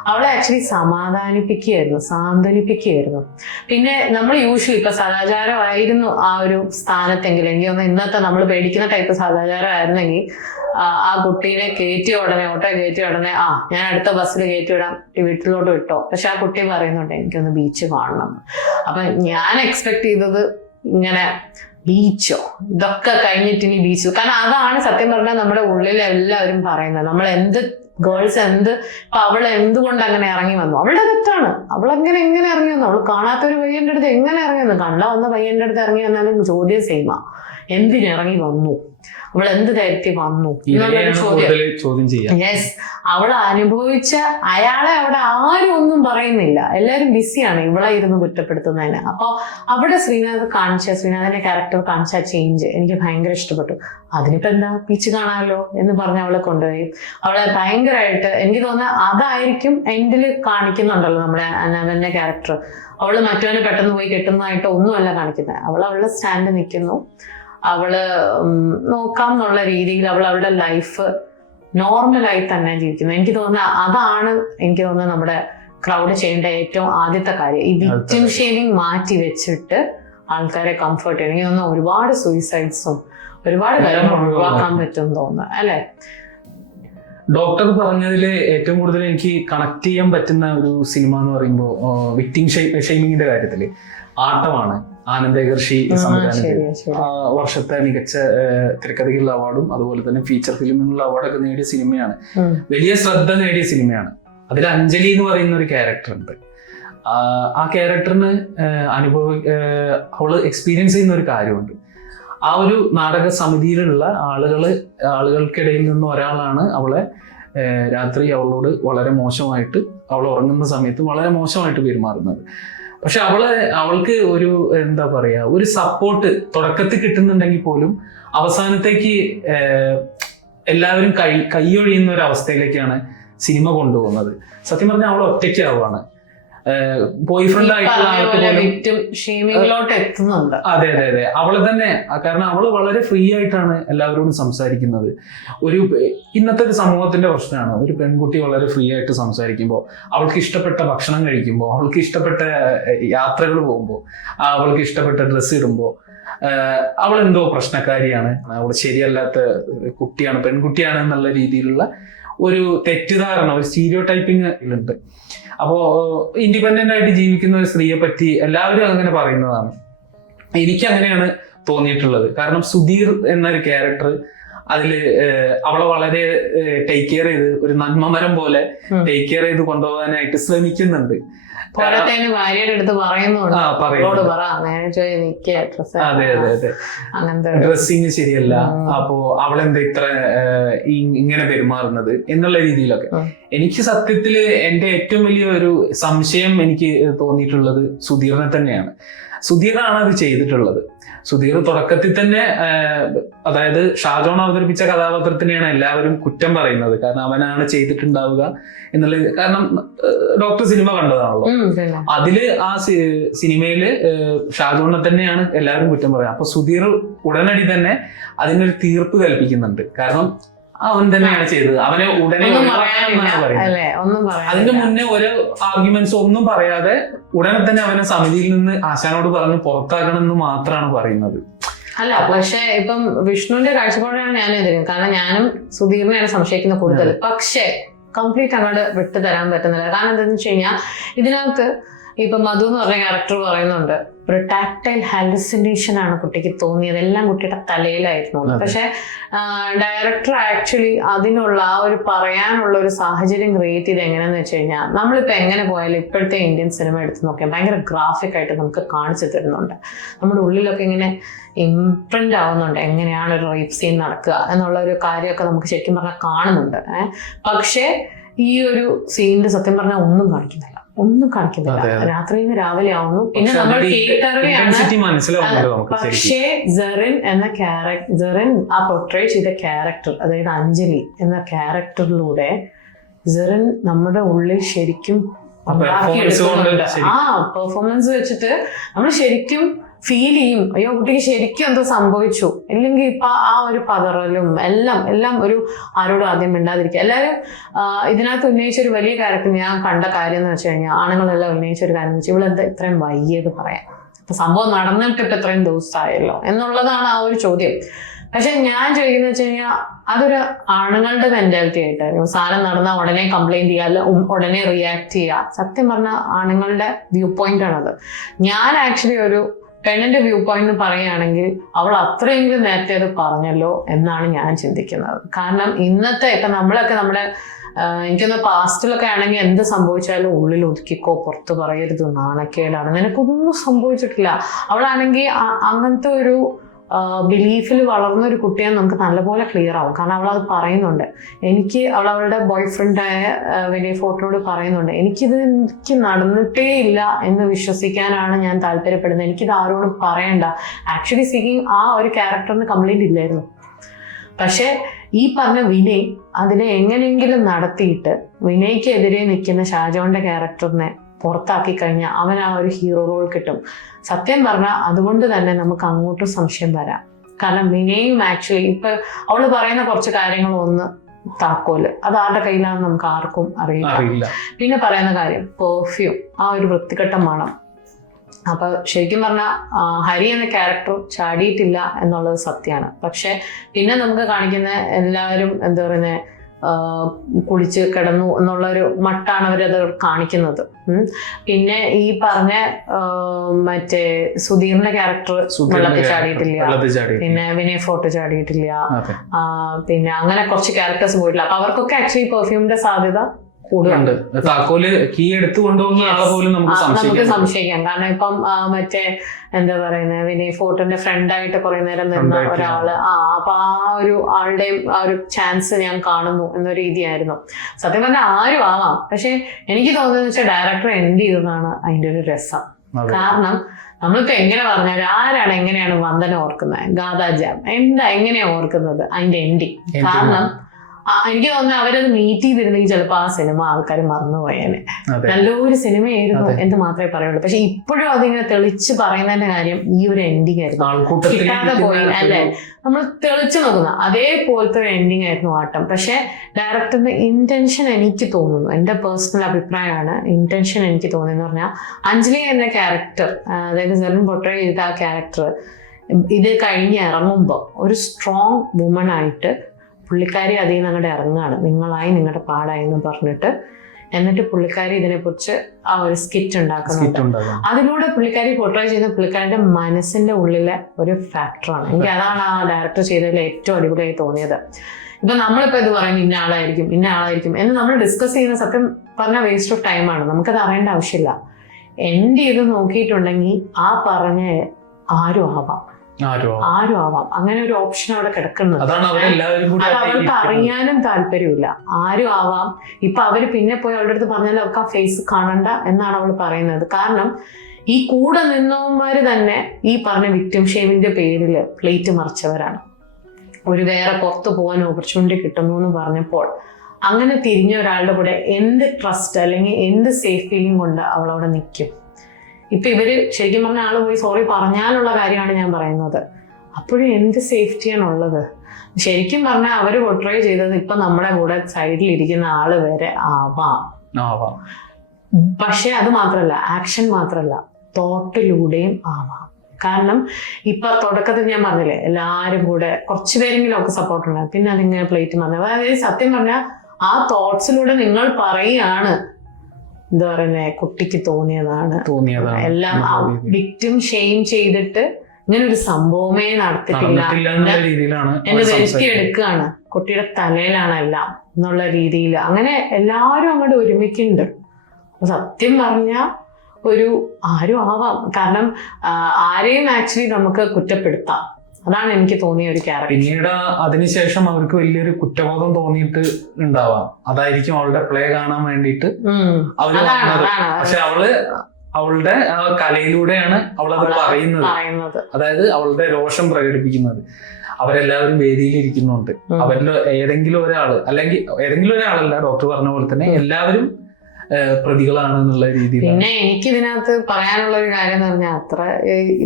അവളെ ആക്ച്വലി സമാധാനിപ്പിക്കുകയായിരുന്നു, സാന്ത്വനിപ്പിക്കുകയായിരുന്നു. പിന്നെ നമ്മൾ യൂഷ്വലി ഇപ്പൊ സദാചാരമായിരുന്നു ആ ഒരു സ്ഥാനത്തെങ്കിൽ, എനിക്ക് തോന്നുന്നു ഇന്നത്തെ നമ്മൾ പേടിക്കുന്ന ടൈപ്പ് സദാചാരമായിരുന്നെങ്കിൽ ആ കുട്ടീനെ ഓട്ടോ കയറ്റിയ ഉടനെ ഞാൻ അടുത്ത ബസ്സിൽ കയറ്റിവിടാം, വീട്ടിലോട്ട് വിട്ടോ. പക്ഷെ ആ കുട്ടി പറയുന്നുണ്ട് എനിക്കൊന്ന് ബീച്ച് കാണണം. അപ്പൊ ഞാൻ എക്സ്പെക്ട് ചെയ്തത് ഇങ്ങനെ ബീച്ചോ ഇതൊക്കെ കഴിഞ്ഞിട്ട് ഇനി ബീച്ച്. കാരണം അതാണ് സത്യം പറഞ്ഞാൽ നമ്മുടെ ഉള്ളിൽ എല്ലാവരും പറയുന്നത്. നമ്മൾ ഗേൾസ് ഇപ്പൊ അവൾ എന്തുകൊണ്ട് അങ്ങനെ ഇറങ്ങി വന്നു, അവളുടെ തെറ്റാണ്. അവളെങ്ങനെ ഇറങ്ങി വന്നു, അവൾ കാണാത്ത ഒരു പയ്യന്റെ അടുത്ത് എങ്ങനെ ഇറങ്ങി വന്നു? കണ്ടാ വന്ന പയ്യന്റെ അടുത്ത് ഇറങ്ങി വന്നാലും ചോദ്യം സെയിമാ, എന്തിനിറങ്ങി വന്നു, അവൾ എന്ത് ധൈര്യത്തിൽ വന്നു എന്നുള്ളൊരു ചോദ്യം. യെസ്, അവൾ അനുഭവിച്ച അയാളെ അവിടെ ആരും ഒന്നും പറയുന്നില്ല, എല്ലാരും ബിസിയാണ് ഇവളെ ഇരുന്ന് കുറ്റപ്പെടുത്തുന്നതിന്. അപ്പൊ അവിടെ ശ്രീനാഥിന്റെ ക്യാരക്ടർ കാണിച്ച ചേഞ്ച് എനിക്ക് ഭയങ്കര ഇഷ്ടപ്പെട്ടു. അതിനിപ്പോ എന്താ, ബീച്ച് കാണാമല്ലോ എന്ന് പറഞ്ഞ് അവളെ കൊണ്ടുപോയി അവളെ ഭയങ്കരമായിട്ട്, എനിക്ക് തോന്നുന്നത് അതായിരിക്കും എൻഡില് കാണിക്കുന്നുണ്ടല്ലോ നമ്മുടെ അനാമന്റെ ക്യാരക്ടർ. അവള് മറ്റവനെ പെട്ടെന്ന് പോയി കെട്ടുന്നതായിട്ട് ഒന്നുമല്ല കാണിക്കുന്നത്. അവളുടെ സ്റ്റാൻഡ് നിൽക്കുന്നു, അവള് നോക്കാം എന്നുള്ള രീതിയിൽ അവളുടെ ലൈഫ് നോർമലായി തന്നെ ജീവിക്കുന്നു. എനിക്ക് തോന്നുന്നത് അതാണ് നമ്മുടെ ക്രൗഡ് ചെയ്യേണ്ട ഏറ്റവും ആദ്യത്തെ കാര്യം ഈ വിക്ടിം ഷെയ്മിങ് മാറ്റി വെച്ചിട്ട് ആൾക്കാരെ കംഫർട്ട് ചെയ്യണം. എനിക്ക് തോന്നുന്നു ഒരുപാട് സൂയിസൈഡ്സും ഒരുപാട് കാര്യങ്ങൾ ഒഴിവാക്കാൻ പറ്റും തോന്നുന്നു അല്ലെ? ഡോക്ടർ പറഞ്ഞതില് ഏറ്റവും കൂടുതൽ എനിക്ക് കണക്ട് ചെയ്യാൻ പറ്റുന്ന ഒരു സിനിമ എന്ന് പറയുമ്പോൾ വിക്ടിം ഷെയ്മിങ്ങിന്റെ കാര്യത്തില് ആട്ടമാണ്. ആനന്ദകർഷി സംവിധാനത്തിൽ വർഷത്തെ മികച്ച തിരക്കഥയ്ക്കുള്ള അവാർഡും അതുപോലെ തന്നെ ഫീച്ചർ ഫിലിമിനുള്ള അവാർഡൊക്കെ നേടിയ സിനിമയാണ്. വലിയ ശ്രദ്ധ നേടിയ സിനിമയാണ്. അതിൽ അഞ്ജലി എന്ന് പറയുന്ന ഒരു ക്യാരക്ടർ ഉണ്ട്. ആ ക്യാരക്ടറിന് അവള് എക്സ്പീരിയൻസ് ചെയ്യുന്ന ഒരു കാര്യമുണ്ട്. ആ ഒരു നാടക സമിതിയിലുള്ള ആളുകൾക്കിടയിൽ നിന്ന് ഒരാളാണ് അവളെ രാത്രി അവളോട് വളരെ മോശമായിട്ട്, അവൾ ഉറങ്ങുന്ന സമയത്ത് വളരെ മോശമായിട്ട് പെരുമാറുന്നത്. പക്ഷെ അവൾക്ക് ഒരു എന്താ പറയാ, ഒരു സപ്പോർട്ട് തുടക്കത്തിൽ കിട്ടുന്നുണ്ടെങ്കിൽ പോലും അവസാനത്തേക്ക് എല്ലാവരും കൈയൊഴിയുന്ന ഒരു അവസ്ഥയിലേക്കാണ് സിനിമ കൊണ്ടുപോകുന്നത്. സത്യം പറഞ്ഞാൽ അവൾ ഒറ്റയ്ക്കാവുകയാണ്. ബോയ് ഫ്രണ്ട് ആയിട്ടുള്ള ആൾക്ക് പോലും എത്തുന്നുണ്ട്. അതെ അതെ അതെ, അവള് തന്നെ. കാരണം അവള് വളരെ ഫ്രീ ആയിട്ടാണ് എല്ലാവരോടും സംസാരിക്കുന്നത്. ഇന്നത്തെ ഒരു സമൂഹത്തിന്റെ പ്രശ്നമാണ്. ഒരു പെൺകുട്ടി വളരെ ഫ്രീ ആയിട്ട് സംസാരിക്കുമ്പോൾ, അവൾക്ക് ഇഷ്ടപ്പെട്ട ഭക്ഷണം കഴിക്കുമ്പോൾ, അവൾക്ക് ഇഷ്ടപ്പെട്ട യാത്രകൾ പോകുമ്പോൾ, അവൾക്ക് ഇഷ്ടപ്പെട്ട ഡ്രസ്സ് ഇടുമ്പോൾ അവൾ എന്തോ പ്രശ്നക്കാരിയാണ്, അവൾ ശരിയല്ലാത്ത കുട്ടിയാണ്, പെൺകുട്ടിയാണ് എന്നുള്ള രീതിയിലുള്ള ഒരു തെറ്റിദ്ധാരണ, ഒരു സ്റ്റീരിയോ ടൈപ്പിംഗ് ഉണ്ട്. അപ്പോ ഇൻഡിപെൻഡന്റ് ആയിട്ട് ജീവിക്കുന്ന ഒരു സ്ത്രീയെ പറ്റി എല്ലാവരും അങ്ങനെ പറയുന്നതാണ്. എനിക്ക് അങ്ങനെയാണ് തോന്നിയിട്ടുള്ളത്. കാരണം സുധീർ എന്നൊരു ക്യാരക്ടർ അതില് അവളെ വളരെ ടേക്ക് കെയർ ചെയ്ത്, ഒരു നന്മമരം പോലെ ടേക്ക് കെയർ ചെയ്ത് കൊണ്ടുപോകാനായിട്ട് ശ്രമിക്കുന്നുണ്ട്. ഭാര്യയുടെ അടുത്ത് ഡ്രസ്സിങ് ശരിയല്ല, അപ്പോ അവളെന്താ ഇത്ര ഇങ്ങനെ പെരുമാറുന്നത് എന്നുള്ള രീതിയിലൊക്കെ. എനിക്ക് സത്യത്തില് എന്റെ ഏറ്റവും വലിയ ഒരു സംശയം എനിക്ക് തോന്നിയിട്ടുള്ളത് സുധീറിനെ തന്നെയാണ്. സുധീറാണ് അത് ചെയ്തിട്ടുള്ളത്. സുധീർ തുടക്കത്തിൽ തന്നെ, അതായത് ഷാജോൺ അവതരിപ്പിച്ച കഥാപാത്രത്തിനെയാണ് എല്ലാവരും കുറ്റം പറയുന്നത്. കാരണം അവനാണ് ചെയ്തിട്ടുണ്ടാവുക എന്നുള്ളത്. കാരണം ഡോക്ടർ സിനിമ കണ്ടതാണല്ലോ. അതില് ആ സിനിമയില് ഷാജോണിനെ തന്നെയാണ് എല്ലാവരും കുറ്റം പറയുന്നത്. അപ്പൊ സുധീർ ഉടനടി തന്നെ അതിനൊരു തീർപ്പ് കൽപ്പിക്കുന്നുണ്ട്. കാരണം അവൻ തന്നെയാണ് ചെയ്തത്, അവനെ ഉടനെ പറയുന്നത്. അതിന്റെ മുന്നേ ഒരു ആർഗ്യുമെന്റ്സ് ഒന്നും പറയാതെ ഉടനെ തന്നെ അവനെ സമിതിയിൽ നിന്ന് ആശാനോട് പറഞ്ഞ് പുറത്താക്കണം എന്ന് മാത്രമാണ് പറയുന്നത്. അല്ല, പക്ഷെ ഇപ്പം വിഷ്ണുവിന്റെ കാഴ്ചപ്പാടാണ് ഞാൻ എതിരുന്നത്. കാരണം ഞാനും സുധീറിനെയാണ് സംശയിക്കുന്നത് കൂടുതൽ. പക്ഷെ കംപ്ലീറ്റ് അങ്ങോട്ട് വിട്ടു തരാൻ പറ്റുന്നില്ല. കാരണം എന്താണെന്ന് വെച്ച് കഴിഞ്ഞാൽ ഇതിനകത്ത് ഇപ്പൊ മധു എന്ന് പറഞ്ഞ ക്യാരക്ടർ പറയുന്നുണ്ട്, ഒരു ടാക്ടൈൽ ഹാലുസിനേഷൻ ആണ് കുട്ടിക്ക് തോന്നിയത്, എല്ലാം കുട്ടിയുടെ തലയിലായിരുന്നു. പക്ഷെ ഡയറക്ടർ ആക്ച്വലി അതിനുള്ള ആ ഒരു പറയാനുള്ള ഒരു സാഹചര്യം ക്രിയേറ്റ് ചെയ്ത് എങ്ങനെയാന്ന് വെച്ച് കഴിഞ്ഞാൽ, നമ്മളിപ്പോൾ എങ്ങനെ പോയാലും ഇപ്പോഴത്തെ ഇന്ത്യൻ സിനിമ എടുത്ത് നോക്കിയാൽ ഭയങ്കര ഗ്രാഫിക് ആയിട്ട് നമുക്ക് കാണിച്ചു തരുന്നുണ്ട്. നമ്മുടെ ഉള്ളിലൊക്കെ ഇങ്ങനെ ഇംപ്രിന്റ് ആവുന്നുണ്ട് എങ്ങനെയാണ് ഒരു റേപ്പ് സീൻ നടക്കുക എന്നുള്ള ഒരു കാര്യമൊക്കെ നമുക്ക് ശരിക്കും പറഞ്ഞാൽ കാണുന്നുണ്ട്. പക്ഷേ ഈ ഒരു സീനിൽ സത്യം പറഞ്ഞാൽ ഒന്നും കാണിക്കുന്നില്ല. രാത്രിയിൽ നിന്ന് രാവിലെ ആവുന്നു. പിന്നെ നമ്മൾ പക്ഷേ ജെറിൻ ആ പൊർട്രേ ചെയ്ത ക്യാരക്ടർ, അതായത് അഞ്ജലി എന്ന ക്യാരക്ടറിലൂടെ ജെറിൻ നമ്മുടെ ഉള്ളിൽ ശരിക്കും പെർഫോമൻസ് വെച്ചിട്ട് നമ്മൾ ശരിക്കും ഫീൽ ചെയ്യും, അയ്യോ കുട്ടിക്ക് ശരിക്കും എന്തോ സംഭവിച്ചു. ഇല്ലെങ്കിൽ ഇപ്പൊ ആ ഒരു പതറലും എല്ലാം ഒരു ആരോടും ആദ്യം മിണ്ടാതിരിക്കുക. എല്ലാവരും ഇതിനകത്ത് ഉന്നയിച്ച ഒരു വലിയ ക്യാരക്ടർ ഞാൻ കണ്ട കാര്യം എന്ന് വെച്ച് കഴിഞ്ഞാൽ, ആണുങ്ങളെല്ലാം ഉന്നയിച്ച ഒരു കാര്യം എന്ന് വെച്ചാൽ, ഇവളെന്താ ഇത്രയും വയ്യത് പറയാം, ഇപ്പൊ സംഭവം നടന്നിട്ട് ഇപ്പൊ ഇത്രയും ദിവസമായല്ലോ എന്നുള്ളതാണ് ആ ഒരു ചോദ്യം. പക്ഷെ ഞാൻ ചോദിക്കുന്നത് വെച്ച് കഴിഞ്ഞാൽ, അതൊരു ആണുങ്ങളുടെ മെന്റാലിറ്റി ആയിട്ടായിരുന്നു. സാധനം നടന്നാൽ ഉടനെ കംപ്ലൈന്റ് ചെയ്യുക, ഉടനെ റിയാക്ട് ചെയ്യുക. സത്യം പറഞ്ഞാൽ ആണുങ്ങളുടെ വ്യൂ പോയിന്റ് ആണത്. ഞാൻ ആക്ച്വലി ഒരു പെണ്ണിന്റെ വ്യൂ പോയിന്റ് പറയുകയാണെങ്കിൽ അവൾ അത്രയെങ്കിലും നേരത്തെ അത് പറഞ്ഞല്ലോ എന്നാണ് ഞാൻ ചിന്തിക്കുന്നത്. കാരണം ഇന്നത്തെ ഇപ്പൊ നമ്മളൊക്കെ നമ്മുടെ എനിക്കൊന്ന് പാസ്റ്റിലൊക്കെ ആണെങ്കിൽ എന്ത് സംഭവിച്ചാലും ഉള്ളിൽ ഒതുക്കിക്കോ, പുറത്ത് പറയരുത്, നാണക്കേടാണ്, നിനക്കൊന്നും സംഭവിച്ചിട്ടില്ല. അവളാണെങ്കിൽ അങ്ങനത്തെ ഒരു ബിലീഫിൽ വളർന്നൊരു കുട്ടിയെ നമുക്ക് നല്ലപോലെ ക്ലിയർ ആവും. കാരണം അവളത് പറയുന്നുണ്ട്. അവളുടെ ബോയ് ഫ്രണ്ടായ വലിയ ഫോട്ടോയോട് പറയുന്നുണ്ട്, എനിക്ക് നടന്നിട്ടേ ഇല്ല എന്ന് വിശ്വസിക്കാനാണ് ഞാൻ താല്പര്യപ്പെടുന്നത്, എനിക്കിത് ആരോടും പറയണ്ട. ആക്ച്വലി സ്പീക്കിംഗ് ആ ഒരു ക്യാരക്ടറിന് കംപ്ലൈന്റ് ഇല്ലായിരുന്നു. പക്ഷെ ഈ പറഞ്ഞ വിനയ് അതിനെ എങ്ങനെയെങ്കിലും നടത്തിയിട്ട് വിനയ്ക്കെതിരെ നിൽക്കുന്ന ഷാജോന്റെ ക്യാരക്ടറിനെ പുറത്താക്കി കഴിഞ്ഞാൽ അവൻ ആ ഒരു ഹീറോ റോൾ കിട്ടും. സത്യം പറഞ്ഞാൽ അതുകൊണ്ട് തന്നെ നമുക്ക് അങ്ങോട്ടും സംശയം വരാം. കാരണം വിനയും ആക്ച്വലി ഇപ്പൊ അവള് പറയുന്ന കുറച്ച് കാര്യങ്ങൾ ഒന്ന് താക്കോല് അത് ആരുടെ കയ്യിലാണെന്ന് നമുക്ക് ആർക്കും അറിയില്ല. പിന്നെ പറയുന്ന കാര്യം പെർഫ്യൂം, ആ ഒരു വൃത്തികെട്ട മണം. അപ്പൊ ശരിക്കും പറഞ്ഞാൽ ഹരി എന്ന ക്യാരക്ടർ ചാടിയിട്ടില്ല എന്നുള്ളത് സത്യമാണ്. പക്ഷെ പിന്നെ നമുക്ക് കാണിക്കുന്ന എല്ലാവരും എന്താ പറയുന്നത് കുളിച്ച് കിടന്നു എന്നുള്ളൊരു മട്ടാണ് അവരത് കാണിക്കുന്നത്. പിന്നെ ഈ പറഞ്ഞ മറ്റേ സുധീറിന്റെ ക്യാരക്ടർ വെള്ളത്തിൽ ചാടിയിട്ടില്ല, പിന്നെ വിനയ് ഫോർട്ട് ചാടിയിട്ടില്ല, പിന്നെ അങ്ങനെ കുറച്ച് ക്യാരക്ടേഴ്സ് പോയിട്ടില്ല. അപ്പൊ അവർക്കൊക്കെ ആക്ച്വലി പെർഫ്യൂമിന്റെ സാധ്യത കൂടുതലുണ്ട്. താക്കോല് കീ എടുത്തു കൊണ്ടുപോകുന്ന ആളെ പോലും നമുക്ക് സംശയിക്കാം. കാരണം ഇപ്പം മറ്റേ എന്താ പറയുന്നത് വിനയ് ഫോർട്ടിന്റെ ഫ്രണ്ടായിട്ട് കുറെ നേരം നിന്ന ഒരാള്, അപ്പൊ ആ ഒരു ആളുടെയും ആ ഒരു ചാൻസ് ഞാൻ കാണുന്നു എന്ന രീതിയായിരുന്നു. സത്യം പറഞ്ഞാൽ ആരും ആവാം. പക്ഷെ എനിക്ക് തോന്നുന്നത് വെച്ചാൽ ഡയറക്ടർ എൻഡ് ചെയ്തതാണ് അതിന്റെ ഒരു രസം. കാരണം നമ്മളിപ്പോ എങ്ങനെ പറഞ്ഞാലും ആരാണ് എങ്ങനെയാണ് വന്ദന ഓർക്കുന്നത്, ഗാഥാജാം എങ്ങനെയാ ഓർക്കുന്നത് അതിന്റെ എൻഡിങ്. കാരണം എനിക്ക് തോന്നുന്നു അവരത് മീറ്റ് ചെയ്തിരുന്നെങ്കിൽ ചിലപ്പോ ആ സിനിമ ആൾക്കാർ മറന്നുപോയേനെ. നല്ലൊരു സിനിമയായിരുന്നു എന്ന് മാത്രമേ പറയുള്ളൂ. പക്ഷെ ഇപ്പോഴും അതിങ്ങനെ തെളിച്ച് പറയുന്നതിന്റെ കാര്യം ഈ ഒരു എൻഡിങ് ആയിരുന്നു. കിട്ടാതെ പോയി അല്ലെ, നമ്മൾ തെളിച്ചു നോക്കുന്ന അതേപോലത്തെ ഒരു എൻഡിങ് ആയിരുന്നു ആട്ടം. പക്ഷെ ഡയറക്ടറിന്റെ ഇന്റൻഷൻ എനിക്ക് തോന്നുന്നു, എന്റെ പേഴ്സണൽ അഭിപ്രായമാണ്, ഇന്റൻഷൻ എനിക്ക് തോന്നിയെന്ന് പറഞ്ഞാൽ അഞ്ജലി എന്ന ക്യാരക്ടർ, അതായത് സെറിൻ പോർട്രേ ചെയ്ത ആ ക്യാരക്ടർ ഇത് കഴിഞ്ഞ് ഇറങ്ങുമ്പോൾ ഒരു സ്ട്രോങ് വുമൺ ആയിട്ട് പുള്ളിക്കാരി അതിൽ നിന്ന് അങ്ങോട്ട് ഇറങ്ങാണ്, നിങ്ങളായി നിങ്ങളുടെ പാടായി എന്ന് പറഞ്ഞിട്ട്. എന്നിട്ട് പുള്ളിക്കാരി ഇതിനെക്കുറിച്ച് ആ ഒരു സ്കിറ്റ് ഉണ്ടാക്കുന്നുണ്ട്. അതിലൂടെ പുള്ളിക്കാരി പോർട്രേ ചെയ്യുന്ന പുള്ളിക്കാരിന്റെ മനസ്സിന്റെ ഉള്ളിലെ ഒരു ഫാക്ടറാണ്. എനിക്ക് അതാണ് ആ ഡയറക്ടർ ചെയ്തതിൽ ഏറ്റവും അടിപൊളിയായി തോന്നിയത്. ഇപ്പൊ നമ്മളിപ്പോ ഇത് പറയുന്നത് ഇന്ന ആളായിരിക്കും എന്ന് നമ്മൾ ഡിസ്കസ് ചെയ്യുന്ന സത്യം പറഞ്ഞാൽ വേസ്റ്റ് ഓഫ് ടൈമാണ്. നമുക്കത് അറിയേണ്ട ആവശ്യമില്ല. എൻഡ് ചെയ്ത് നോക്കിയിട്ടുണ്ടെങ്കിൽ ആ പറഞ്ഞ ആരും ആവാം. അങ്ങനെ ഒരു ഓപ്ഷൻ അവിടെ കിടക്കുന്നത്. അത് അവർക്ക് അറിയാനും താല്പര്യമില്ല. ആരും ആവാം. ഇപ്പൊ അവര് പിന്നെ പോയി അവളുടെ അടുത്ത് പറഞ്ഞാലും അവർക്ക് ആ ഫേസ് കാണണ്ട എന്നാണ് അവൾ പറയുന്നത്. കാരണം ഈ കൂടെ നിന്നവന്മാര് തന്നെ ഈ പറഞ്ഞ വിക്ടിം ഷെയിമിന്റെ പേരില് പ്ലേറ്റ് മറിച്ചവരാണ്. ഒരു വേറെ പുറത്തു പോകാൻ ഓപ്പർച്യൂണിറ്റി കിട്ടുന്നു എന്ന് പറഞ്ഞപ്പോൾ അങ്ങനെ തിരിഞ്ഞ ഒരാളുടെ കൂടെ എന്ത് ട്രസ്റ്റ് അല്ലെങ്കിൽ എന്ത് സേഫ് ഫീലിംഗ് കൊണ്ട് അവൾ അവിടെ നിൽക്കും? ഇപ്പൊ ഇവര് ശരിക്കും പറഞ്ഞ ആള് പോയി സോറി പറഞ്ഞാലുള്ള കാര്യമാണ് ഞാൻ പറയുന്നത്. അപ്പോഴും എന്ത് സേഫ്റ്റിയാണ് ഉള്ളത്? ശരിക്കും പറഞ്ഞാൽ അവര് പോർട്രേ ചെയ്തത് ഇപ്പൊ നമ്മുടെ കൂടെ സൈഡിൽ ഇരിക്കുന്ന ആള് വരെ ആവാം. പക്ഷെ അത് മാത്രല്ല, ആക്ഷൻ മാത്രല്ല, തോട്ടിലൂടെയും ആവാം. കാരണം ഇപ്പൊ തുടക്കത്തിൽ ഞാൻ പറഞ്ഞില്ലേ, എല്ലാരും കൂടെ കുറച്ചുപേരെങ്കിലും ഒക്കെ സപ്പോർട്ട് ഉണ്ടാകും. പിന്നെ അതിങ്ങനെ പ്ലേറ്റ് മറന്നു. അതായത് സത്യം പറഞ്ഞാൽ ആ തോട്ട്സിലൂടെ നിങ്ങൾ പറയാണ് എന്താ പറയുന്നത്, കുട്ടിക്ക് തോന്നിയതാണ് എല്ലാം. വിക്ടിം ഷെയിം ചെയ്തിട്ട് ഇങ്ങനെ ഒരു സംഭവമേ നടത്തിയിട്ടില്ല എന്ന് വരുത്തിയെടുക്കുകയാണ്. കുട്ടിയുടെ തലയിലാണ് എല്ലാം എന്നുള്ള രീതിയിൽ അങ്ങനെ എല്ലാവരും അങ്ങോട്ട് ഒരുമിക്കുന്നുണ്ട്. സത്യം പറഞ്ഞാൽ ഒരു ആരും ആവാം. കാരണം ആരെയും ആക്ച്വലി നമുക്ക് കുറ്റപ്പെടുത്താം. അതാണ് എനിക്ക് തോന്നിയ ഒരു ക്യാരക്ടർ. പിന്നീട് അതിനുശേഷം അവർക്ക് വലിയൊരു കുറ്റബോധം തോന്നിയിട്ട് ഉണ്ടാവാം. അതായിരിക്കും അവളുടെ പ്ലേ കാണാൻ വേണ്ടിയിട്ട് അവര് വന്നത്. പക്ഷെ അവളുടെ കലയിലൂടെയാണ് അവളത് പറയുന്നത്. അതായത് അവളുടെ രോഷം പ്രകടിപ്പിക്കുന്നത്. അവരെല്ലാവരും വേദിയിൽ ഇരിക്കുന്നുണ്ട്. അവരിൽ ഏതെങ്കിലും ഒരാള്, അല്ലെങ്കിൽ ഏതെങ്കിലും ഒരാളല്ല, ഡോക്ടർ പറഞ്ഞ പോലെ തന്നെ എല്ലാവരും പ്രതികളാണ് എന്നുള്ള രീതിയിൽ. പിന്നെ എനിക്ക് ഇതിനകത്ത് പറയാനുള്ള ഒരു കാര്യം എന്ന് പറഞ്ഞാൽ അത്ര